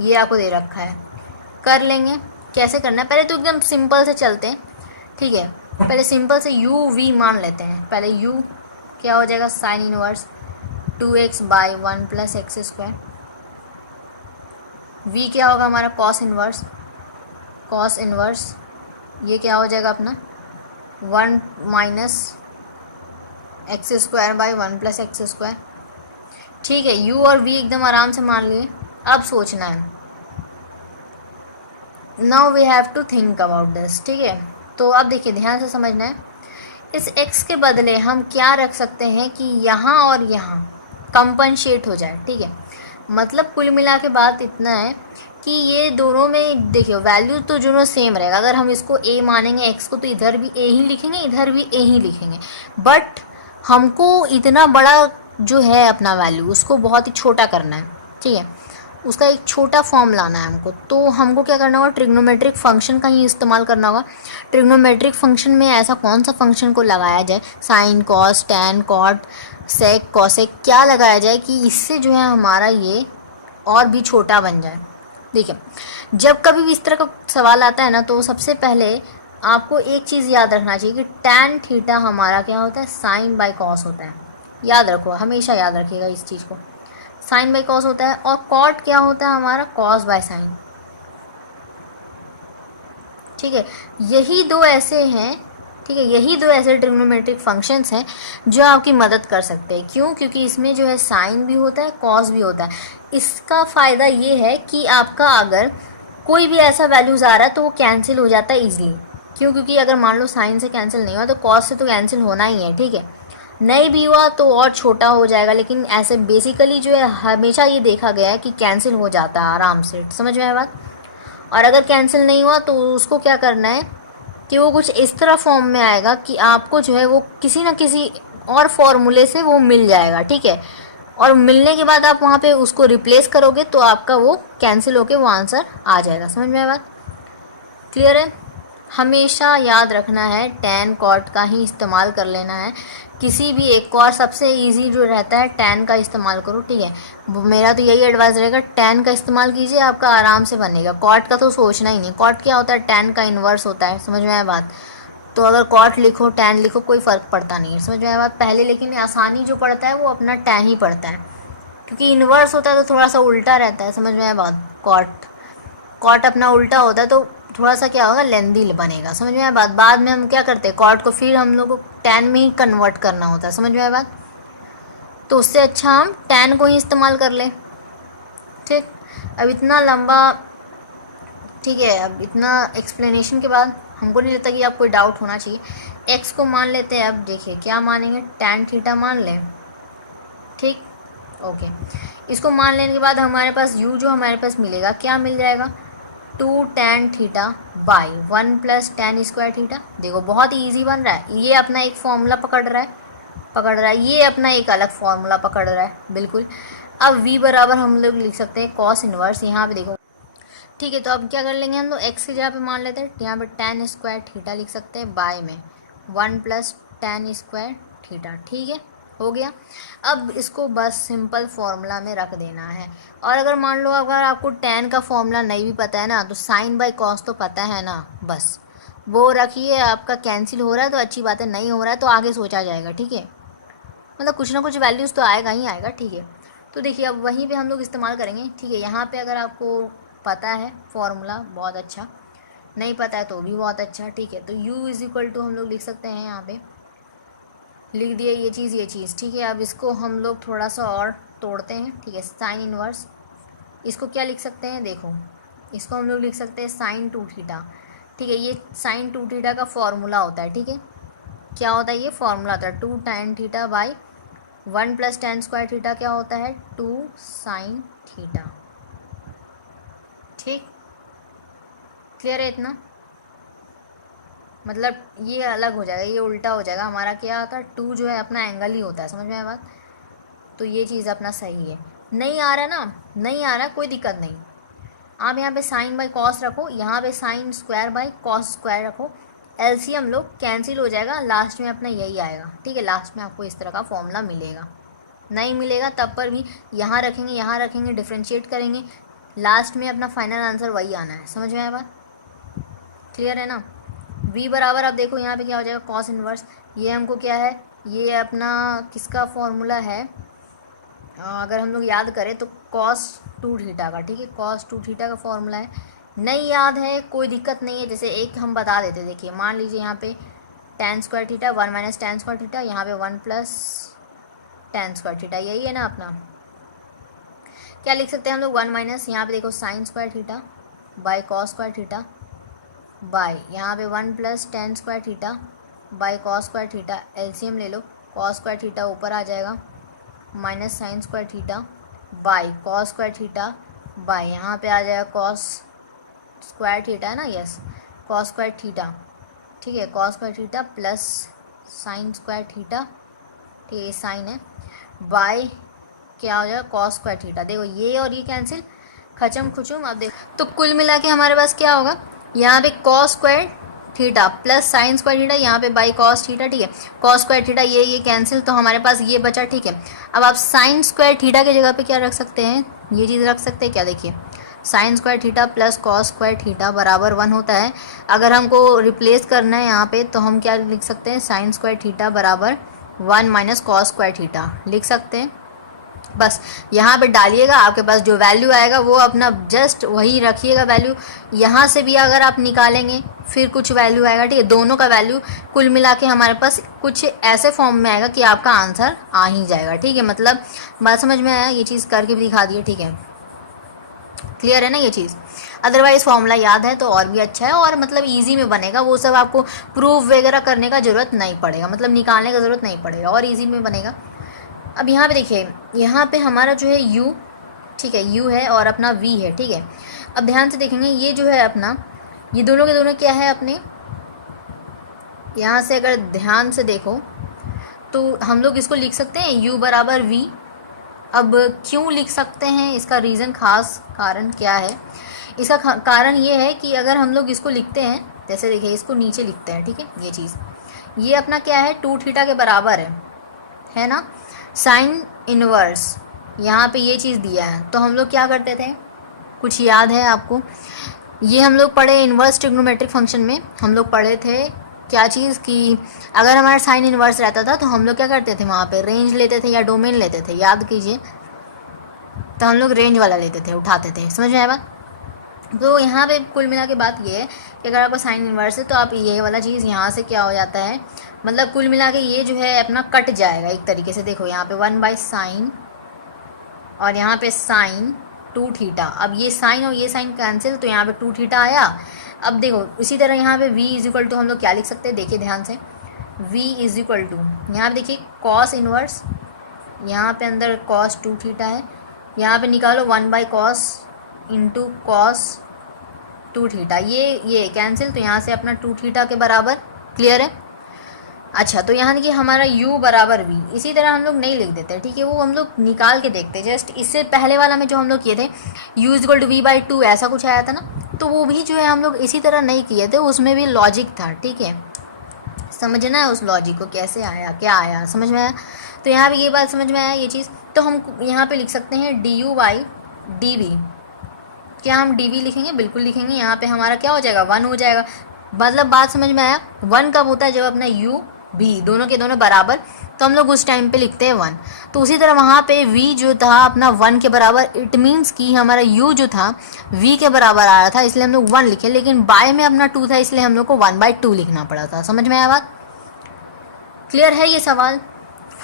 ये आपको दे रखा है, कर लेंगे, कैसे करना है, पहले तो एकदम सिंपल से चलते हैं, ठीक है। पहले सिंपल से u v मान लेते हैं, पहले u क्या हो जाएगा, sine inverse 2x by 1 plus x square, v क्या होगा हमारा, कॉस इनवर्स, ये क्या हो जाएगा अपना 1 minus x square by 1 plus x square, ठीक है। u और v एकदम आराम से मान लिए, अब सोचना है, now we have to think about this, ठीक है। तो अब देखिए ध्यान से समझना है, इस x के बदले हम क्या रख सकते हैं कि यहाँ और यहाँ कंपनसेट हो जाए, ठीक है। मतलब कुल मिला के बात इतना है कि ये दोनों में देखिए वैल्यू तो दोनों सेम रहेगा, अगर हम इसको a मानेंगे x को तो इधर भी a ही लिखेंगे, इधर भी a ही लिखेंगे, बट हमको इतना बड़ा जो है अपना वैल्यू उसको बहुत ही छोटा करना है, ठीक है, उसका एक छोटा फॉर्म लाना है हमको। तो हमको क्या करना होगा, ट्रिग्नोमेट्रिक फंक्शन का ही इस्तेमाल करना होगा। ट्रिग्नोमेट्रिक फंक्शन में ऐसा कौन सा फंक्शन को लगाया जाए, sine cos tan cot sec cosec, क्या लगाया जाए कि इससे जो है हमारा ये और भी छोटा बन जाए। देखिए जब कभी भी इस तरह का सवाल आता है ना, तो सबसे पहले आपको एक चीज़ याद रखना चाहिए कि टैन थीटा हमारा क्या होता है, साइन बाय कॉस होता है। याद रखो, हमेशा याद रखिएगा इस चीज़ को, साइन बाय कॉस होता है। और कॉट क्या होता है हमारा, कॉस बाय साइन, ठीक है। यही दो ऐसे हैं, ठीक है, यही दो ऐसे ट्रिग्नोमेट्रिक फंक्शंस हैं जो आपकी मदद कर सकते हैं। क्यों, क्योंकि इसमें जो है साइन भी होता है, कॉस भी होता है। इसका फ़ायदा ये है कि आपका अगर कोई भी ऐसा वैल्यूज़ आ रहा है तो वो कैंसिल हो जाता है ईजिली। क्यों, क्योंकि अगर मान लो साइन से कैंसिल नहीं हुआ तो कॉस से तो कैंसिल होना ही है, ठीक है। नहीं भी हुआ तो और छोटा हो जाएगा, लेकिन ऐसे बेसिकली जो है हमेशा ये देखा गया है कि कैंसिल हो जाता है आराम से, समझ में आया बात। और अगर कैंसिल नहीं हुआ तो उसको क्या करना है कि वो कुछ इस तरह फॉर्म में आएगा कि आपको जो है वो किसी न किसी और फॉर्मूले से वो मिल जाएगा, ठीक है। और मिलने के बाद आप वहाँ पे उसको रिप्लेस करोगे तो आपका वो कैंसिल होके वो आंसर आ जाएगा, समझ में आया बात, क्लियर है। हमेशा याद रखना है टैन कॉट का ही इस्तेमाल कर लेना है, किसी भी एक और सबसे इजी जो रहता है टैन का इस्तेमाल करो, ठीक है। मेरा तो यही एडवाइस रहेगा, टैन का इस्तेमाल कीजिए, आपका आराम से बनेगा। कॉट का तो सोचना ही नहीं, कॉट क्या होता है, टैन का इन्वर्स होता है, समझ में आया बात। तो अगर कॉट लिखो टैन लिखो कोई फ़र्क पड़ता नहीं है, समझ में आया बात पहले, लेकिन आसानी जो पड़ता है वो अपना टैन ही पड़ता है, क्योंकि इन्वर्स होता है तो थोड़ा सा उल्टा रहता है, समझ में आया बात। कॉट अपना उल्टा होता है तो थोड़ा सा क्या होगा, लेंदी बनेगा, समझ में आया बात। बाद में हम क्या करते हैं, कॉट को फिर हम लोग को टैन में ही कन्वर्ट करना होता है, समझ में आया बात। तो उससे अच्छा हम टैन को ही इस्तेमाल कर लें, ठीक। अब इतना लंबा, ठीक है, अब इतना एक्सप्लेनेशन के बाद हमको नहीं लगता कि आप कोई डाउट होना चाहिए। एक्स को मान लेते हैं, अब देखिए क्या मानेंगे, टैन थीटा मान लें, ठीक, ओके। इसको मान लेने के बाद हमारे पास u जो हमारे पास मिलेगा, क्या मिल जाएगा, 2 tan theta by 1 plus tan square theta. देखो बहुत ईजी बन रहा है, ये अपना एक फॉर्मूला पकड़ रहा है, ये अपना एक अलग फॉर्मूला पकड़ रहा है, बिल्कुल। अब v बराबर हम लोग लिख सकते हैं कॉस इनवर्स, यहाँ पे देखो, ठीक है। तो अब क्या कर लेंगे हम लोग, x की जगह पे मान लेते हैं, यहाँ पे टैन स्क्वायर थीटा लिख सकते हैं, बाय में 1 प्लस टैन स्क्वायर थीटा, ठीक है, हो गया। अब इसको बस सिंपल फॉर्मूला में रख देना है। और अगर मान लो अगर आपको टैन का फॉर्मूला नहीं भी पता है ना, तो साइन बाय कॉस तो पता है ना, बस वो रखिए। आपका कैंसिल हो रहा है तो अच्छी बात है, नहीं हो रहा है तो आगे सोचा जाएगा, ठीक है। मतलब कुछ ना कुछ वैल्यूज़ तो आएगा ही आएगा, ठीक है। तो देखिए अब वहीं पे हम लोग इस्तेमाल करेंगे, ठीक है। यहाँ पे अगर आपको पता है फॉर्मूला बहुत अच्छा, नहीं पता है तो भी बहुत अच्छा, ठीक है। तो u इज इक्वल टू हम लोग लिख सकते हैं यहाँ पे लिख दिया ये चीज़, ठीक है। अब इसको हम लोग थोड़ा सा और तोड़ते हैं, ठीक है। साइन इनवर्स, इसको क्या लिख सकते हैं, देखो इसको हम लोग लिख सकते हैं साइन 2 थीटा, ठीक है। ये साइन 2 थीटा का फॉर्मूला होता है, ठीक है। क्या होता है, ये फॉर्मूला होता है 2 tan theta by 1 + tan square theta क्या होता है 2 sin थीटा, ठीक। क्लियर है इतना, मतलब ये अलग हो जाएगा, ये उल्टा हो जाएगा हमारा। क्या होता है 2 जो है अपना एंगल ही होता है, समझ में आया बात। तो ये चीज़ अपना सही है। नहीं आ रहा ना, नहीं आ रहा, कोई दिक्कत नहीं। आप यहाँ पे साइन बाई कॉस रखो, यहाँ पे sine square by cos square रखो, एलसीएम लोग कैंसिल हो जाएगा, लास्ट में अपना यही आएगा, ठीक है। लास्ट में आपको इस तरह का फॉर्मूला मिलेगा। नहीं मिलेगा तब पर भी यहाँ रखेंगे, डिफ्रेंशिएट करेंगे, लास्ट में अपना फाइनल आंसर वही आना है। समझ में आया बात, क्लियर है ना। v बराबर, अब देखो यहाँ पे क्या हो जाएगा कॉस इनवर्स, ये हमको क्या है, ये अपना किसका फॉर्मूला है, अगर हम लोग याद करें तो cos 2 थीटा का, ठीक है। cos 2 थीटा का फॉर्मूला है, नहीं याद है कोई दिक्कत नहीं है। जैसे एक हम बता देते, देखिए मान लीजिए यहाँ पे tan square theta 1 - tan square theta, यहाँ पे 1 + tan स्क्वायर थीटा, यही है ना अपना। क्या लिख सकते हैं हम लोग 1 - यहाँ पे देखो sine square theta by cos square theta by यहाँ पे 1 + tan square theta by cos square theta, LCM ले लो, कॉस स्क्वायर थीटा ऊपर आ जाएगा minus sine square theta by cos square theta by यहाँ पे आ जाएगा कॉस स्क्वायर थीटा, है ना, यस कॉस स्क्वायर थीटा, ठीक है। Cos square theta plus sine square theta, ठीक है, ये साइन है, बाई क्या हो जाएगा कॉस स्क्वायर थीटा। देखो ये और ये कैंसिल, खचम खुचुम। अब देखो तो कुल मिला के हमारे पास क्या होगा, यहाँ पे cos square theta plus sine square theta, यहाँ पे बाई कॉस थीटा, ठीक है। कॉस स्क्वायर थीटा ये कैंसिल, तो हमारे पास ये बचा, ठीक है। अब आप साइन स्क्वायर थीटा की जगह पे क्या रख सकते हैं, ये चीज़ रख सकते हैं, क्या, देखिए sine square theta plus cos square theta बराबर 1 होता है। अगर हमको रिप्लेस करना है यहाँ पे तो हम क्या लिख सकते हैं, साइन स्क्वायर थीटा बराबर 1 - कॉस स्क्वायर थीटा लिख सकते हैं। बस यहाँ पे डालिएगा, आपके पास जो वैल्यू आएगा वो अपना जस्ट वही रखिएगा वैल्यू। यहाँ से भी अगर आप निकालेंगे फिर कुछ वैल्यू आएगा, ठीक है। दोनों का वैल्यू कुल मिला के हमारे पास कुछ ऐसे फॉर्म में आएगा कि आपका आंसर आ ही जाएगा, ठीक है। मतलब बात समझ में आया, ये चीज़ करके भी दिखा दिए, ठीक है। क्लियर है ना ये चीज़। अदरवाइज़ फॉर्मूला याद है तो और भी अच्छा है, और मतलब इजी में बनेगा, वो सब आपको प्रूफ वगैरह करने का ज़रूरत नहीं पड़ेगा, मतलब निकालने का ज़रूरत नहीं पड़ेगा, और इजी में बनेगा। अब यहाँ पे देखिए, यहाँ पे हमारा जो है u, ठीक है, u है और अपना v है, ठीक है। अब ध्यान से देखेंगे, ये जो है अपना, ये दोनों के दोनों क्या है अपने, यहाँ से अगर ध्यान से देखो तो हम लोग इसको लिख सकते हैं u बराबर v। अब क्यों लिख सकते हैं, इसका रीज़न, खास कारण क्या है, इसका कारण ये है कि अगर हम लोग इसको लिखते हैं, जैसे देखिए इसको नीचे लिखते हैं, ठीक है, ये चीज़, ये अपना क्या है 2 थीटा के बराबर है ना। साइन इनवर्स यहाँ पे ये चीज़ दिया है, तो हम लोग क्या करते थे, कुछ याद है आपको, ये हम लोग पढ़े इन्वर्स ट्रिग्नोमेट्रिक फंक्शन में, हम लोग पढ़े थे क्या चीज़ कि अगर हमारा साइन इनवर्स रहता था तो हम लोग क्या करते थे, वहाँ पे रेंज लेते थे या डोमेन लेते थे, याद कीजिए। तो हम लोग रेंज वाला लेते थे, उठाते थे, समझ में आया बात। तो यहाँ पे कुल मिला के बात ये है कि अगर आपका साइन इनवर्स है तो आप ये वाला चीज़ यहाँ से क्या हो जाता है, मतलब कुल मिला के ये जो है अपना कट जाएगा एक तरीके से। देखो यहाँ पे 1/sin और यहाँ पे साइन 2 थीटा, अब ये साइन और ये साइन कैंसिल, तो यहाँ पे 2 थीटा आया। अब देखो इसी तरह यहाँ पे v = हम लोग क्या लिख सकते हैं, देखिए ध्यान से, v = यहाँ पे देखिए कॉस इनवर्स, यहाँ पे अंदर cos 2 थीटा है, यहाँ पे निकालो 1/cos × cos 2 थीटा, ये कैंसिल, तो यहाँ से अपना 2 थीटा के बराबर। क्लियर है। अच्छा, तो यहाँ देखिए हमारा u बराबर v, इसी तरह हम लोग नहीं लिख देते, ठीक है, वो हम लोग निकाल के देखते। जस्ट इससे पहले वाला में जो हम लोग किए थे u = v/2 ऐसा कुछ आया था ना, तो वो भी जो है हम लोग इसी तरह नहीं किए थे, उसमें भी लॉजिक था, ठीक है। समझना है उस लॉजिक को, कैसे आया, क्या आया, समझ में आया। तो यहाँ पे ये बात समझ में आया ये चीज़, तो हम यहाँ पे लिख सकते हैं du/dv। क्या हम dv लिखेंगे, बिल्कुल लिखेंगे। यहाँ पे हमारा क्या हो जाएगा, 1 हो जाएगा। मतलब बात समझ में आया। 1 कब होता है, जब अपना u v दोनों के दोनों बराबर, तो हम लोग उस टाइम पे लिखते हैं 1। तो उसी तरह वहाँ पे v जो था अपना 1 के बराबर, इट मीन्स कि हमारा u जो था v के बराबर आ रहा था, इसलिए हम लोग 1 लिखे, लेकिन बाय में अपना 2 था, इसलिए हम लोग को 1/2 लिखना पड़ा था। समझ में आया बात। क्लियर है ये सवाल?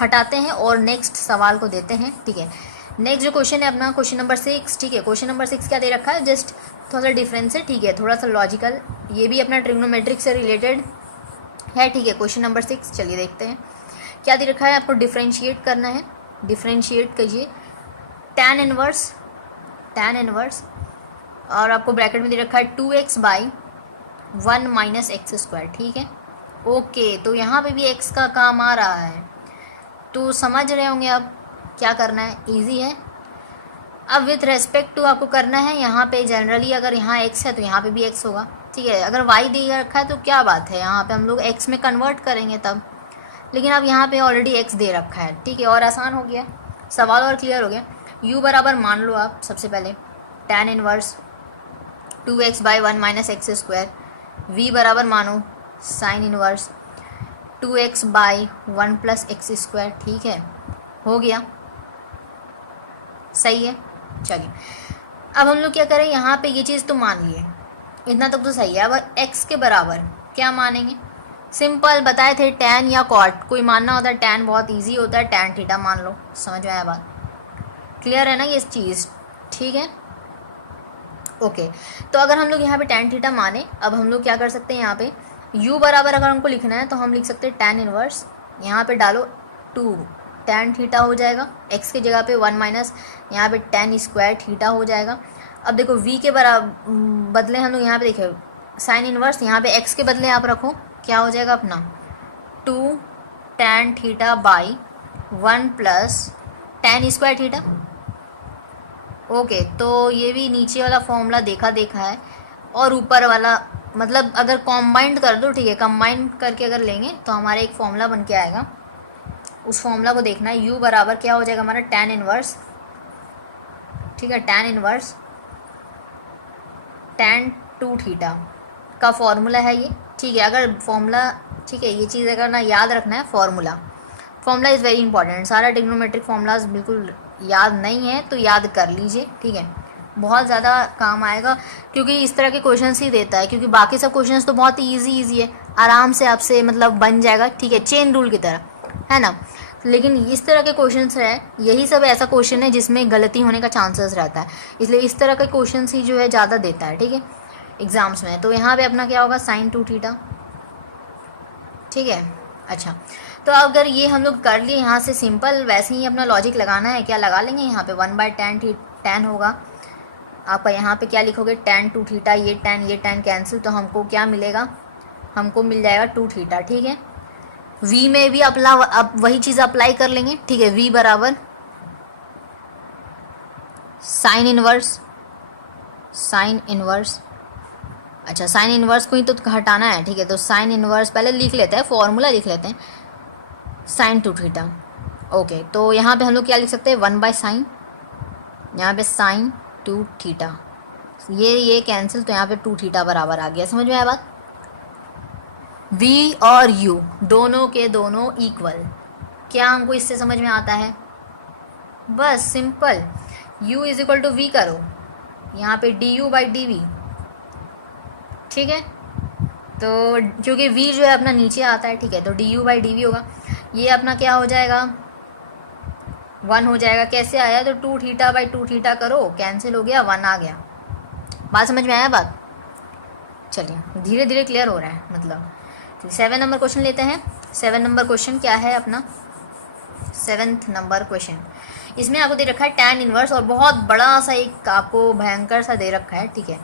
हटाते हैं और नेक्स्ट सवाल को देते हैं, ठीक है। नेक्स्ट जो क्वेश्चन है अपना क्वेश्चन नंबर 6, ठीक है। क्वेश्चन नंबर 6 क्या दे रखा है, जस्ट थोड़ा सा डिफरेंस है, ठीक है, थोड़ा सा लॉजिकल, ये भी अपना ट्रिग्नोमेट्रिक से रिलेटेड है, ठीक है। क्वेश्चन नंबर 6 चलिए देखते हैं क्या दे रखा है। आपको डिफ्रेंशिएट करना है, डिफ्रेंशिएट कीजिए tan इनवर्स और आपको ब्रैकेट में दे रखा है 2x by 1 minus x square, ठीक है। ओके, तो यहाँ पे भी x का काम आ रहा है, तो समझ रहे होंगे अब क्या करना है, इजी है। अब विथ रेस्पेक्ट टू आपको करना है, यहाँ पे जनरली अगर यहाँ x है तो यहाँ पे भी x होगा, ठीक है। अगर y दे रखा है तो क्या बात है, यहाँ पे हम लोग x में कन्वर्ट करेंगे तब, लेकिन अब यहाँ पे ऑलरेडी x दे रखा है, ठीक है, और आसान हो गया सवाल और क्लियर हो गया। u बराबर मान लो आप सबसे पहले tan inverse 2x by 1 minus x square, v बराबर मानो sine inverse 2x by 1 plus x square, ठीक है, हो गया, सही है। चलिए अब हम लोग क्या करें, यहाँ पे ये चीज़ तो मान लिए, इतना तक तो सही है। अब x के बराबर क्या मानेंगे, सिंपल बताए थे tan या cot, कोई मानना होता है tan, बहुत इजी होता है, tan थीटा मान लो, समझ में आया बात, क्लियर है ना ये चीज़, ठीक है। ओके, तो अगर हम लोग यहाँ पे tan थीटा माने, अब हम लोग क्या कर सकते हैं, यहाँ पे u बराबर अगर हमको लिखना है तो हम लिख सकते हैं tan इनवर्स, यहाँ पे डालो 2 tan थीटा हो जाएगा, x की जगह पे 1 माइनस यहाँ पे tan स्क्वायर थीटा हो जाएगा। अब देखो v के बदले हम लोग यहाँ पे देखें साइन इनवर्स, यहाँ पे x के बदले आप रखो, क्या हो जाएगा अपना 2 tan theta by 1 plus tan square theta. Okay, तो ये भी नीचे वाला फॉर्मूला देखा है, और ऊपर वाला मतलब अगर कॉम्बाइंड कर दो, ठीक है, कंबाइन करके अगर लेंगे तो हमारा एक फॉर्मूला बन के आएगा, उस फॉर्मूला को देखना है। u बराबर क्या हो जाएगा हमारा tan इनवर्स, ठीक है, tan इनवर्स tan 2 थीटा का फॉर्मूला है ये, ठीक है। अगर फॉर्मूला, ठीक है, ये चीज़ अगर ना याद रखना है, फॉर्मूला इज़ वेरी इंपॉर्टेंट, सारा ट्रिग्नोमेट्रिक फॉर्मूलाज बिल्कुल याद नहीं है तो याद कर लीजिए, ठीक है, बहुत ज़्यादा काम आएगा, क्योंकि इस तरह के क्वेश्चंस ही देता है, क्योंकि बाकी सब क्वेश्चंस तो बहुत ही ईजी है, आराम से आपसे मतलब बन जाएगा, ठीक है, चेन रूल की तरह, है ना। लेकिन इस तरह के क्वेश्चंस है, यही सब ऐसा क्वेश्चन है जिसमें गलती होने का चांसेस रहता है, इसलिए इस तरह के क्वेश्चंस ही जो है ज़्यादा देता है, ठीक है, एग्जाम्स में। तो यहाँ पे अपना क्या होगा साइन 2 थीटा, ठीक है। अच्छा, तो अगर ये हम लोग कर लिए, यहाँ से सिंपल वैसे ही अपना लॉजिक लगाना है, क्या लगा लेंगे, यहाँ पे 1 बाई tan होगा आपका, यहाँ पे क्या लिखोगे tan 2 थीटा, ये tan कैंसिल, तो हमको क्या मिलेगा, हमको मिल जाएगा 2 थीटा, ठीक है। v में भी अब वही चीज़ अप्लाई कर लेंगे, ठीक है, v बराबर साइन इनवर्स, अच्छा साइन इनवर्स को ही तो हटाना है, ठीक है, तो साइन इनवर्स पहले लिख लेते हैं, फॉर्मूला लिख लेते हैं, साइन 2 थीटा। ओके, तो यहाँ पे हम लोग क्या लिख सकते हैं 1 बाई साइन, यहाँ पे साइन 2 थीटा, ये कैंसिल, तो यहाँ पे 2 थीटा बराबर आ गया, समझ में आया बात। v और u दोनों के दोनों इक्वल, क्या हमको इससे समझ में आता है, बस simple u is equal to v करो, यहाँ पे du बाई डी वी, ठीक है। तो क्योंकि v जो है अपना नीचे आता है, ठीक है, तो du बाई डी वी होगा, ये अपना क्या हो जाएगा 1 हो जाएगा, कैसे आया, तो 2 थीटा बाई 2 थीटा करो, कैंसिल हो गया, 1 आ गया, बात समझ में आया बात। चलिए धीरे धीरे क्लियर हो रहा है मतलब। 7 नंबर क्वेश्चन लेते हैं। 7 नंबर क्वेश्चन क्या है अपना, 7th नंबर क्वेश्चन, इसमें आपको दे रखा है tan इनवर्स, और बहुत बड़ा सा एक आपको भयंकर सा दे रखा है, ठीक है,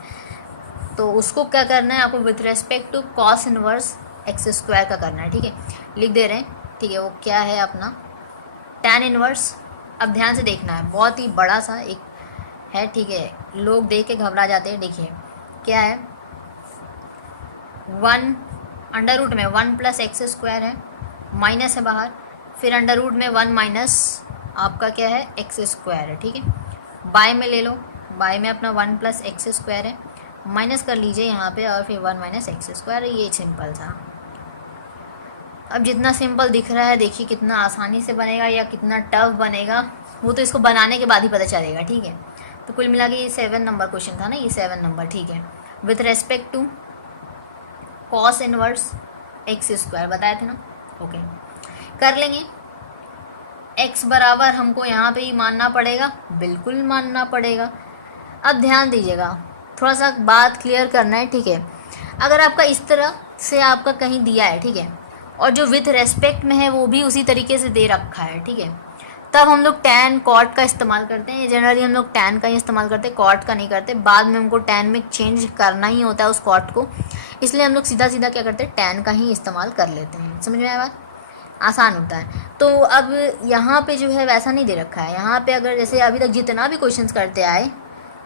तो उसको क्या करना है आपको with respect to cos inverse x square का करना है, ठीक है, लिख दे रहे हैं, ठीक है। वो क्या है अपना tan इनवर्स, अब ध्यान से देखना है, बहुत ही बड़ा सा एक है, ठीक है, लोग देख के घबरा जाते हैं, देखिए क्या है 1 अंडर रूट में 1 प्लस एक्स स्क्वायर है, माइनस है बाहर, फिर अंडर रूट में 1 माइनस आपका क्या है एक्स स्क्वायर है, ठीक है, बाय में ले लो, बाय में अपना 1 प्लस एक्स स्क्वायर है, माइनस कर लीजिए यहाँ पे, और फिर 1 माइनस एक्स स्क्वायर है, ये सिंपल था। अब जितना सिंपल दिख रहा है, देखिए कितना आसानी से बनेगा या कितना टफ बनेगा, वो तो इसको बनाने के बाद ही पता चलेगा, ठीक है। तो कुल मिला के ये 7 नंबर क्वेश्चन था ना, ये 7 नंबर, ठीक है, with respect to cos inverse x square बताए थे ना, ओके। कर लेंगे। x बराबर हमको यहाँ पे ही मानना पड़ेगा, बिल्कुल मानना पड़ेगा। अब ध्यान दीजिएगा, थोड़ा सा बात क्लियर करना है, ठीक है। अगर आपका इस तरह से आपका कहीं दिया है, ठीक है, और जो विथ रेस्पेक्ट में है वो भी उसी तरीके से दे रखा है, ठीक है, तब हम लोग टैन कॉट का इस्तेमाल करते हैं। जनरली हम लोग टैन का ही इस्तेमाल करते हैं, कॉट का नहीं करते। बाद में हमको टैन में चेंज करना ही होता है उस कॉट को, इसलिए हम लोग सीधा सीधा क्या करते हैं, टैन का ही इस्तेमाल कर लेते हैं। समझ में आया बात? आसान होता है। तो अब यहाँ पे जो है वैसा नहीं दे रखा है। यहाँ पे अगर जैसे अभी तक जितना भी क्वेश्चंस करते आए,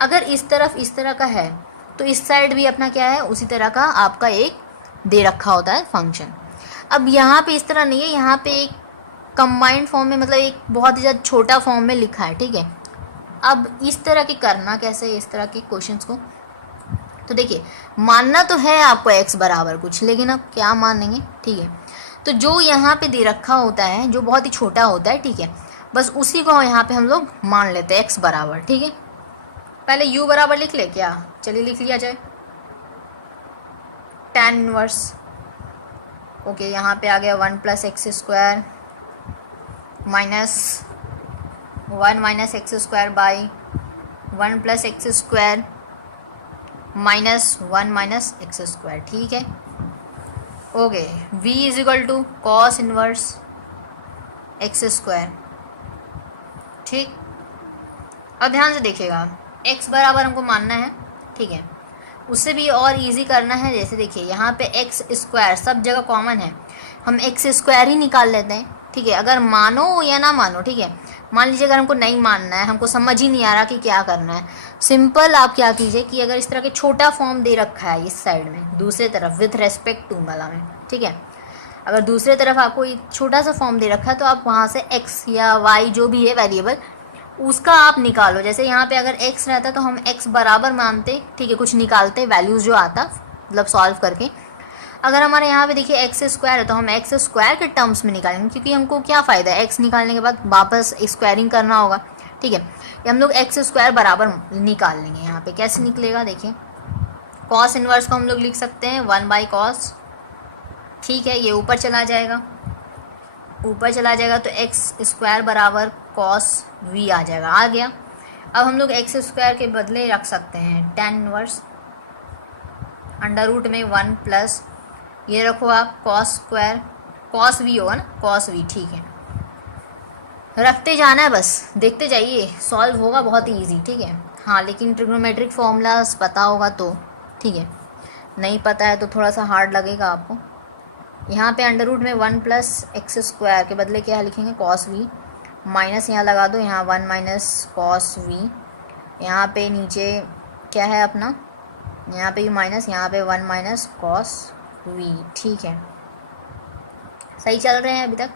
अगर इस तरफ इस तरह का है तो इस साइड भी अपना क्या है, उसी तरह का आपका एक दे रखा होता है फंक्शन। अब यहाँ पे इस तरह नहीं है, यहाँ पे एक कंबाइंड फॉर्म में, मतलब एक बहुत ही ज़्यादा छोटा फॉर्म में लिखा है, ठीक है। अब इस तरह के करना कैसे, इस तरह के क्वेश्चंस को, तो देखिए मानना तो है आपको x बराबर कुछ, लेकिन अब क्या मानेंगे, ठीक है। तो जो यहाँ पे दे रखा होता है, जो बहुत ही छोटा होता है, ठीक है, बस उसी को यहाँ पे हम लोग मान लेते हैं x बराबर, ठीक है। पहले u बराबर लिख ले क्या, चलिए लिख लिया जाए, tan इनवर्स। ओके, यहाँ पे आ गया 1 + x² minus 1 - x² by 1 + x² minus 1 - x², ठीक है। Okay, v = cos inverse x², ठीक। अब ध्यान से देखिएगा, x बराबर हमको मानना है, ठीक है। उससे भी और इजी करना है, जैसे देखिए यहाँ पे x² सब जगह कॉमन है, हम x² ही निकाल लेते हैं, ठीक है। अगर मानो या ना मानो, ठीक है, मान लीजिए अगर हमको नहीं मानना है, हमको समझ ही नहीं आ रहा कि क्या करना है, सिंपल आप क्या कीजिए कि अगर इस तरह के छोटा फॉर्म दे रखा है इस साइड में, दूसरे तरफ विथ रेस्पेक्ट टू वाला में, ठीक है, अगर दूसरे तरफ आपको छोटा सा फॉर्म दे रखा है तो आप वहाँ से x या y जो भी है वेरिएबल, उसका आप निकालो। जैसे यहाँ पे अगर x रहता तो हम x बराबर मानते, ठीक है, कुछ निकालते वैल्यूज़ जो आता, मतलब सॉल्व करके। अगर हमारे यहाँ पे देखिए x² है तो हम x² के टर्म्स में निकालेंगे, क्योंकि हमको क्या फ़ायदा है x निकालने के बाद वापस स्क्वायरिंग करना होगा, ठीक है। ये हम लोग x² बराबर निकाल लेंगे। यहाँ पे कैसे निकलेगा देखिए, कॉस इनवर्स को हम लोग लिख सकते हैं 1/cos, ठीक है। ये ऊपर चला जाएगा, ऊपर चला जाएगा तो x² बराबर cos v आ जाएगा, आ गया। अब हम लोग x² के बदले रख सकते हैं tan इनवर्स अंडर रूट में 1 प्लस ये रखो आप cos v होगा ना, cos v, ठीक है। रखते जाना है, बस देखते जाइए, सॉल्व होगा बहुत ही ईजी, ठीक है। हाँ, लेकिन ट्रिग्नोमेट्रिक फॉर्मूलाज पता होगा तो ठीक है, नहीं पता है तो थोड़ा सा हार्ड लगेगा आपको। यहाँ पे अंडर रूट में 1 + x² के बदले क्या लिखेंगे, cos v, माइनस यहाँ लगा दो, यहाँ 1 - cos v, यहाँ पे नीचे क्या है अपना, यहाँ पे भी माइनस, यहाँ पे 1 - cos v, ठीक है। सही चल रहे हैं अभी तक?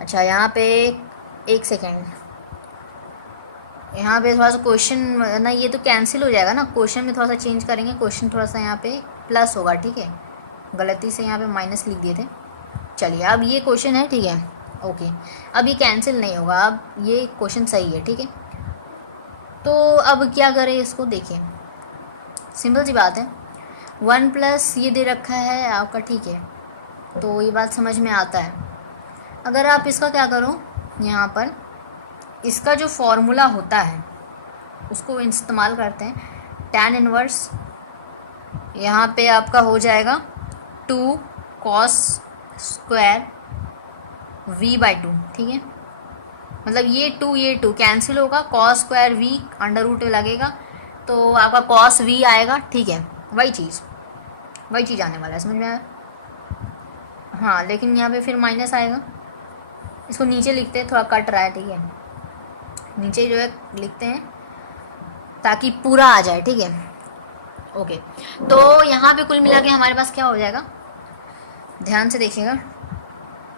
अच्छा, यहाँ पे एक सेकेंड, यहाँ पे थोड़ा सा क्वेश्चन ना, ये तो कैंसिल हो जाएगा ना, क्वेश्चन में थोड़ा सा चेंज करेंगे, क्वेश्चन थोड़ा सा यहाँ पे प्लस होगा, ठीक है, गलती से यहाँ पे माइनस लिख दिए थे। चलिए, अब ये क्वेश्चन है, ठीक है, ओके, अब ये कैंसिल नहीं होगा, अब ये क्वेश्चन सही है, ठीक है। तो अब क्या करें इसको, देखिए सिंपल सी बात है, 1 प्लस ये दे रखा है आपका, ठीक है, तो ये बात समझ में आता है। अगर आप इसका क्या करो, यहाँ पर इसका जो फॉर्मूला होता है उसको इस्तेमाल करते हैं, tan इनवर्स यहाँ पे आपका हो जाएगा 2 cos स्क्वायर v/2, ठीक है। मतलब ये 2 कैंसिल होगा, cos square v under root लगेगा तो आपका cos v आएगा, ठीक है। वही चीज़ आने वाला है, समझ में आया? हाँ, लेकिन यहाँ पे फिर माइनस आएगा, इसको नीचे लिखते हैं, थोड़ा कट रहा है, ठीक है, नीचे जो है लिखते हैं ताकि पूरा आ जाए, ठीक है, ओके। तो यहाँ पे कुल मिला के हमारे पास क्या हो जाएगा, ध्यान से देखिएगा,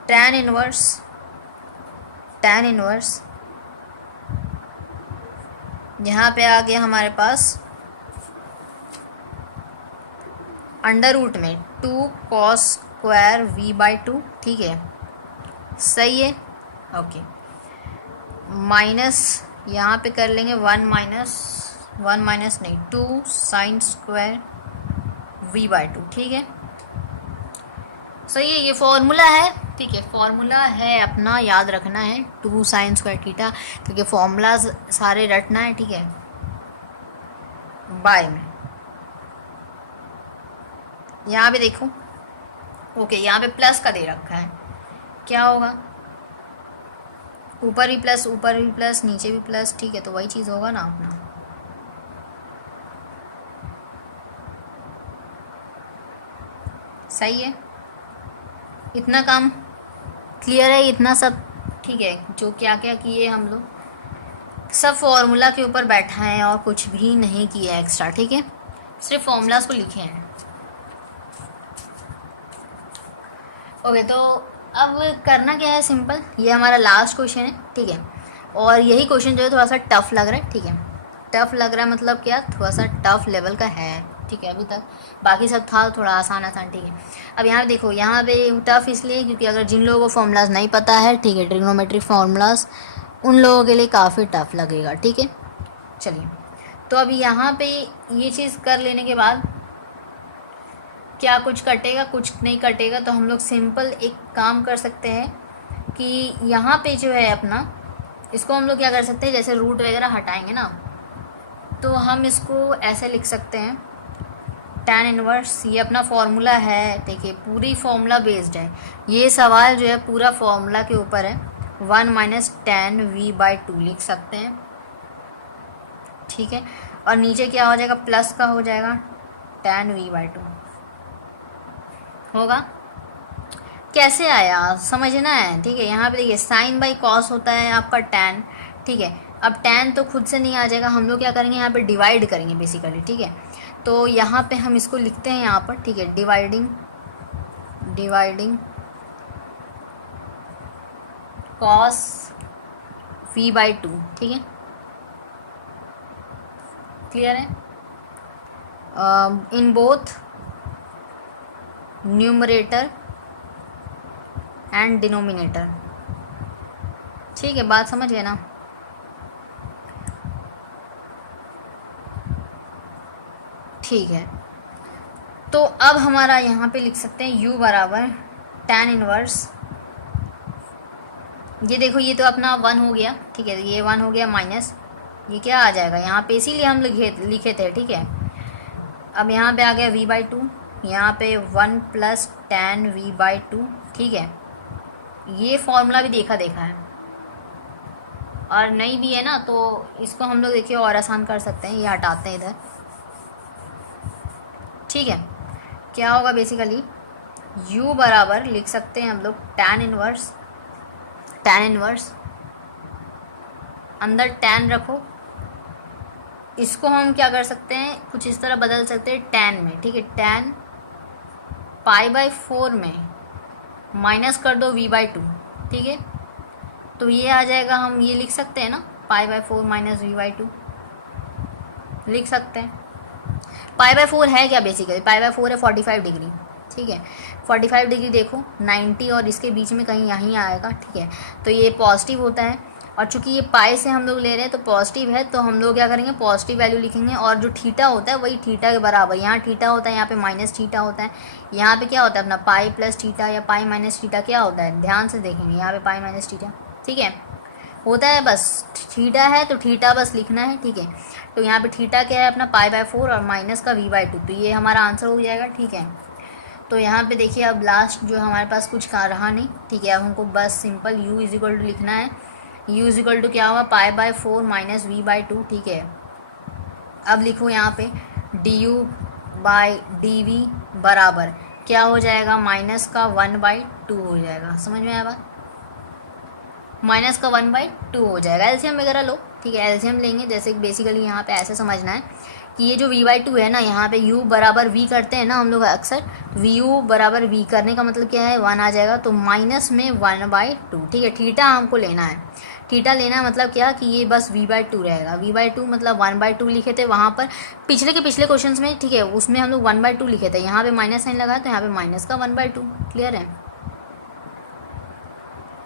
tan इनवर्स यहाँ पे आ गया हमारे पास अंडर रूट में 2 cos स्क्वायर v/2, ठीक है, सही है, ओके। माइनस यहाँ पे कर लेंगे 2 sin स्क्वायर v/2, ठीक है, सही है। ये फॉर्मूला है, ठीक है, फॉर्मूला है अपना, याद रखना है 2 sin स्क्वायर थीटा, क्योंकि फॉर्मूलाज सारे रटना है, ठीक है, बाय में। यहाँ पे देखो, ओके, यहाँ पे प्लस का दे रखा है, क्या होगा, ऊपर भी प्लस, ऊपर भी प्लस, नीचे भी प्लस, ठीक है, तो वही चीज़ होगा ना अपना। सही है, इतना काम क्लियर है, इतना सब ठीक है। जो क्या क्या किए हम लोग, सब फॉर्मूला के ऊपर बैठा है और कुछ भी नहीं किया एक्स्ट्रा, ठीक है, सिर्फ फॉर्मूलाज को लिखे हैं। ओके, तो अब करना क्या है, सिंपल, ये हमारा लास्ट क्वेश्चन है, ठीक है, और यही क्वेश्चन जो है थोड़ा सा टफ लग रहा है, ठीक है, टफ लग रहा है मतलब क्या, थोड़ा सा टफ लेवल का है, ठीक है, अभी तक बाकी सब था थोड़ा आसान आसान, ठीक है। अब यहाँ पे देखो, यहाँ पे टफ इसलिए क्योंकि अगर जिन लोगों को फॉर्मूलाज नहीं पता है, ठीक है, ट्रिग्नोमेट्रिक फॉर्मूलाज, उन लोगों के लिए काफ़ी टफ लगेगा, ठीक है। चलिए, तो अभी यहाँ पे ये चीज़ कर लेने के बाद क्या कुछ कटेगा, कुछ नहीं कटेगा, तो हम लोग सिंपल एक काम कर सकते हैं कि यहाँ पे जो है अपना, इसको हम लोग क्या कर सकते हैं, जैसे रूट वगैरह हटाएंगे ना, तो हम इसको ऐसे लिख सकते हैं, tan इनवर्स, ये अपना फॉर्मूला है, देखिए पूरी फॉर्मूला बेस्ड है, ये सवाल जो है पूरा फॉर्मूला के ऊपर है, 1 माइनस tan v/2 लिख सकते हैं, ठीक है, और नीचे क्या हो जाएगा, प्लस का हो जाएगा, tan v/2 होगा। कैसे आया समझना है, ठीक है। यहाँ पे देखिए साइन बाई कॉस होता है आपका tan, ठीक है। अब tan तो खुद से नहीं आ जाएगा, हम लोग क्या करेंगे, यहाँ पे डिवाइड करेंगे बेसिकली, ठीक है। तो यहाँ पे हम इसको लिखते हैं यहाँ पर, ठीक है, डिवाइडिंग कॉस v/2, ठीक है, क्लियर है, in both numerator and denominator, ठीक है, बात समझ गए ना। ठीक है, तो अब हमारा यहाँ पे लिख सकते हैं u बराबर tan इनवर्स, ये देखो ये तो अपना 1 हो गया, ठीक है, ये 1 हो गया, माइनस ये क्या आ जाएगा यहाँ पे, इसीलिए हम लिखे थे, ठीक है। अब यहाँ पे आ गया v/2, यहाँ पे 1 प्लस tan v/2, ठीक है। ये फॉर्मूला भी देखा है, और नहीं भी है ना, तो इसको हम लोग देखिए और आसान कर सकते हैं, ये हटाते हैं इधर, ठीक है। क्या होगा बेसिकली, u बराबर लिख सकते हैं हम लोग tan इनवर्स, अंदर tan रखो, इसको हम क्या कर सकते हैं, कुछ इस तरह बदल सकते हैं tan में, ठीक है, tan π/4 में माइनस कर दो v/2, ठीक है, तो ये आ जाएगा, हम ये लिख सकते हैं ना, π/4 माइनस v/2 लिख सकते हैं। π/4 है क्या, बेसिकली π/4 है 45 डिग्री, ठीक है, 45 डिग्री देखो 90 और इसके बीच में कहीं यहीं आएगा, ठीक है, तो ये पॉजिटिव होता है, और चूंकि ये पाई से हम लोग ले रहे हैं तो पॉजिटिव है, तो हम लोग क्या करेंगे, पॉजिटिव वैल्यू लिखेंगे, और जो थीटा होता है वही थीटा के बराबर, यहाँ थीटा होता है, यहाँ पे माइनस थीटा होता है, यहाँ पे क्या होता है अपना पाई प्लस थीटा या पाई माइनस थीटा क्या होता है, ध्यान से देखेंगे, यहाँ पे पाई माइनस थीटा, ठीक है, होता है, बस थीटा है तो थीटा बस लिखना है, ठीक है। तो यहाँ पे थीटा क्या है अपना π/4 और माइनस का v/2, तो ये हमारा आंसर हो जाएगा, ठीक है। तो यहाँ पे देखिए अब लास्ट जो हमारे पास कुछ का रहा नहीं, ठीक है, अब हमको बस सिंपल u इक्वल टू लिखना है, u इक्वल टू क्या होगा, π/4 माइनस v/2, ठीक है। अब लिखो यहाँ पे du/dv बराबर क्या हो जाएगा, माइनस का 1/2 हो जाएगा, समझ में आया बात, माइनस का 1/2 हो जाएगा। एलसीएम वगैरह लो, ठीक है, एलसीएम लेंगे, जैसे बेसिकली यहाँ पे ऐसे समझना है कि ये जो v/2 है ना, यहाँ पे u बराबर v करते हैं ना हम लोग अक्सर, vu बराबर v करने का मतलब क्या है, 1 आ जाएगा, तो माइनस में 1/2, ठीक है। थीटा हमको लेना है, थीटा लेना है मतलब क्या कि ये बस v/2 रहेगा, v/2 मतलब 1/2 लिखे थे वहाँ पर पिछले क्वेश्चन में, ठीक है, उसमें हम लोग 1/2 लिखे थे, यहाँ पे माइनस साइन लगा तो यहाँ पे माइनस का 1/2, क्लियर है।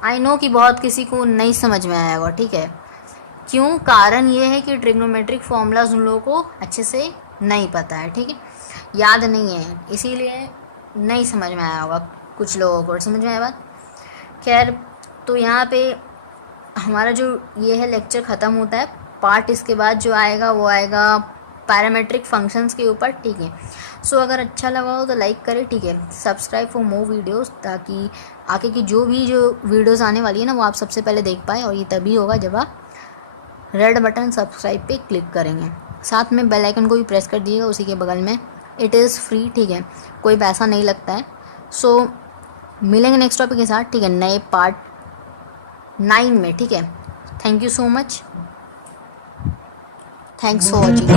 आई नो कि बहुत किसी को नहीं समझ में आएगा, ठीक है, क्यों, कारण ये है कि ट्रिग्नोमेट्रिक फॉर्मूलाज उन लोगों को अच्छे से नहीं पता है, ठीक है, याद नहीं है, इसीलिए नहीं समझ में आया होगा कुछ लोगों को, समझ में आया बात। खैर, तो यहाँ पे हमारा जो ये है लेक्चर ख़त्म होता है। पार्ट इसके बाद जो आएगा वो आएगा पैरामेट्रिक फंक्शंस के ऊपर, ठीक है। सो अगर अच्छा लगा हो तो लाइक करें, ठीक है। सब्सक्राइब फॉर मोर वीडियोस, ताकि आगे की जो वीडियोस आने वाली है ना वो आप सबसे पहले देख पाए, और ये तभी होगा जब आप रेड बटन सब्सक्राइब पे क्लिक करेंगे। साथ में बेल आइकन को भी प्रेस कर दिएगा उसी के बगल में। इट इज़ फ्री, ठीक है, कोई पैसा नहीं लगता है। सो मिलेंगे नेक्स्ट टॉपिक के साथ, ठीक है, नए पार्ट 9 में, ठीक है। Thank you so much, thanks for watching.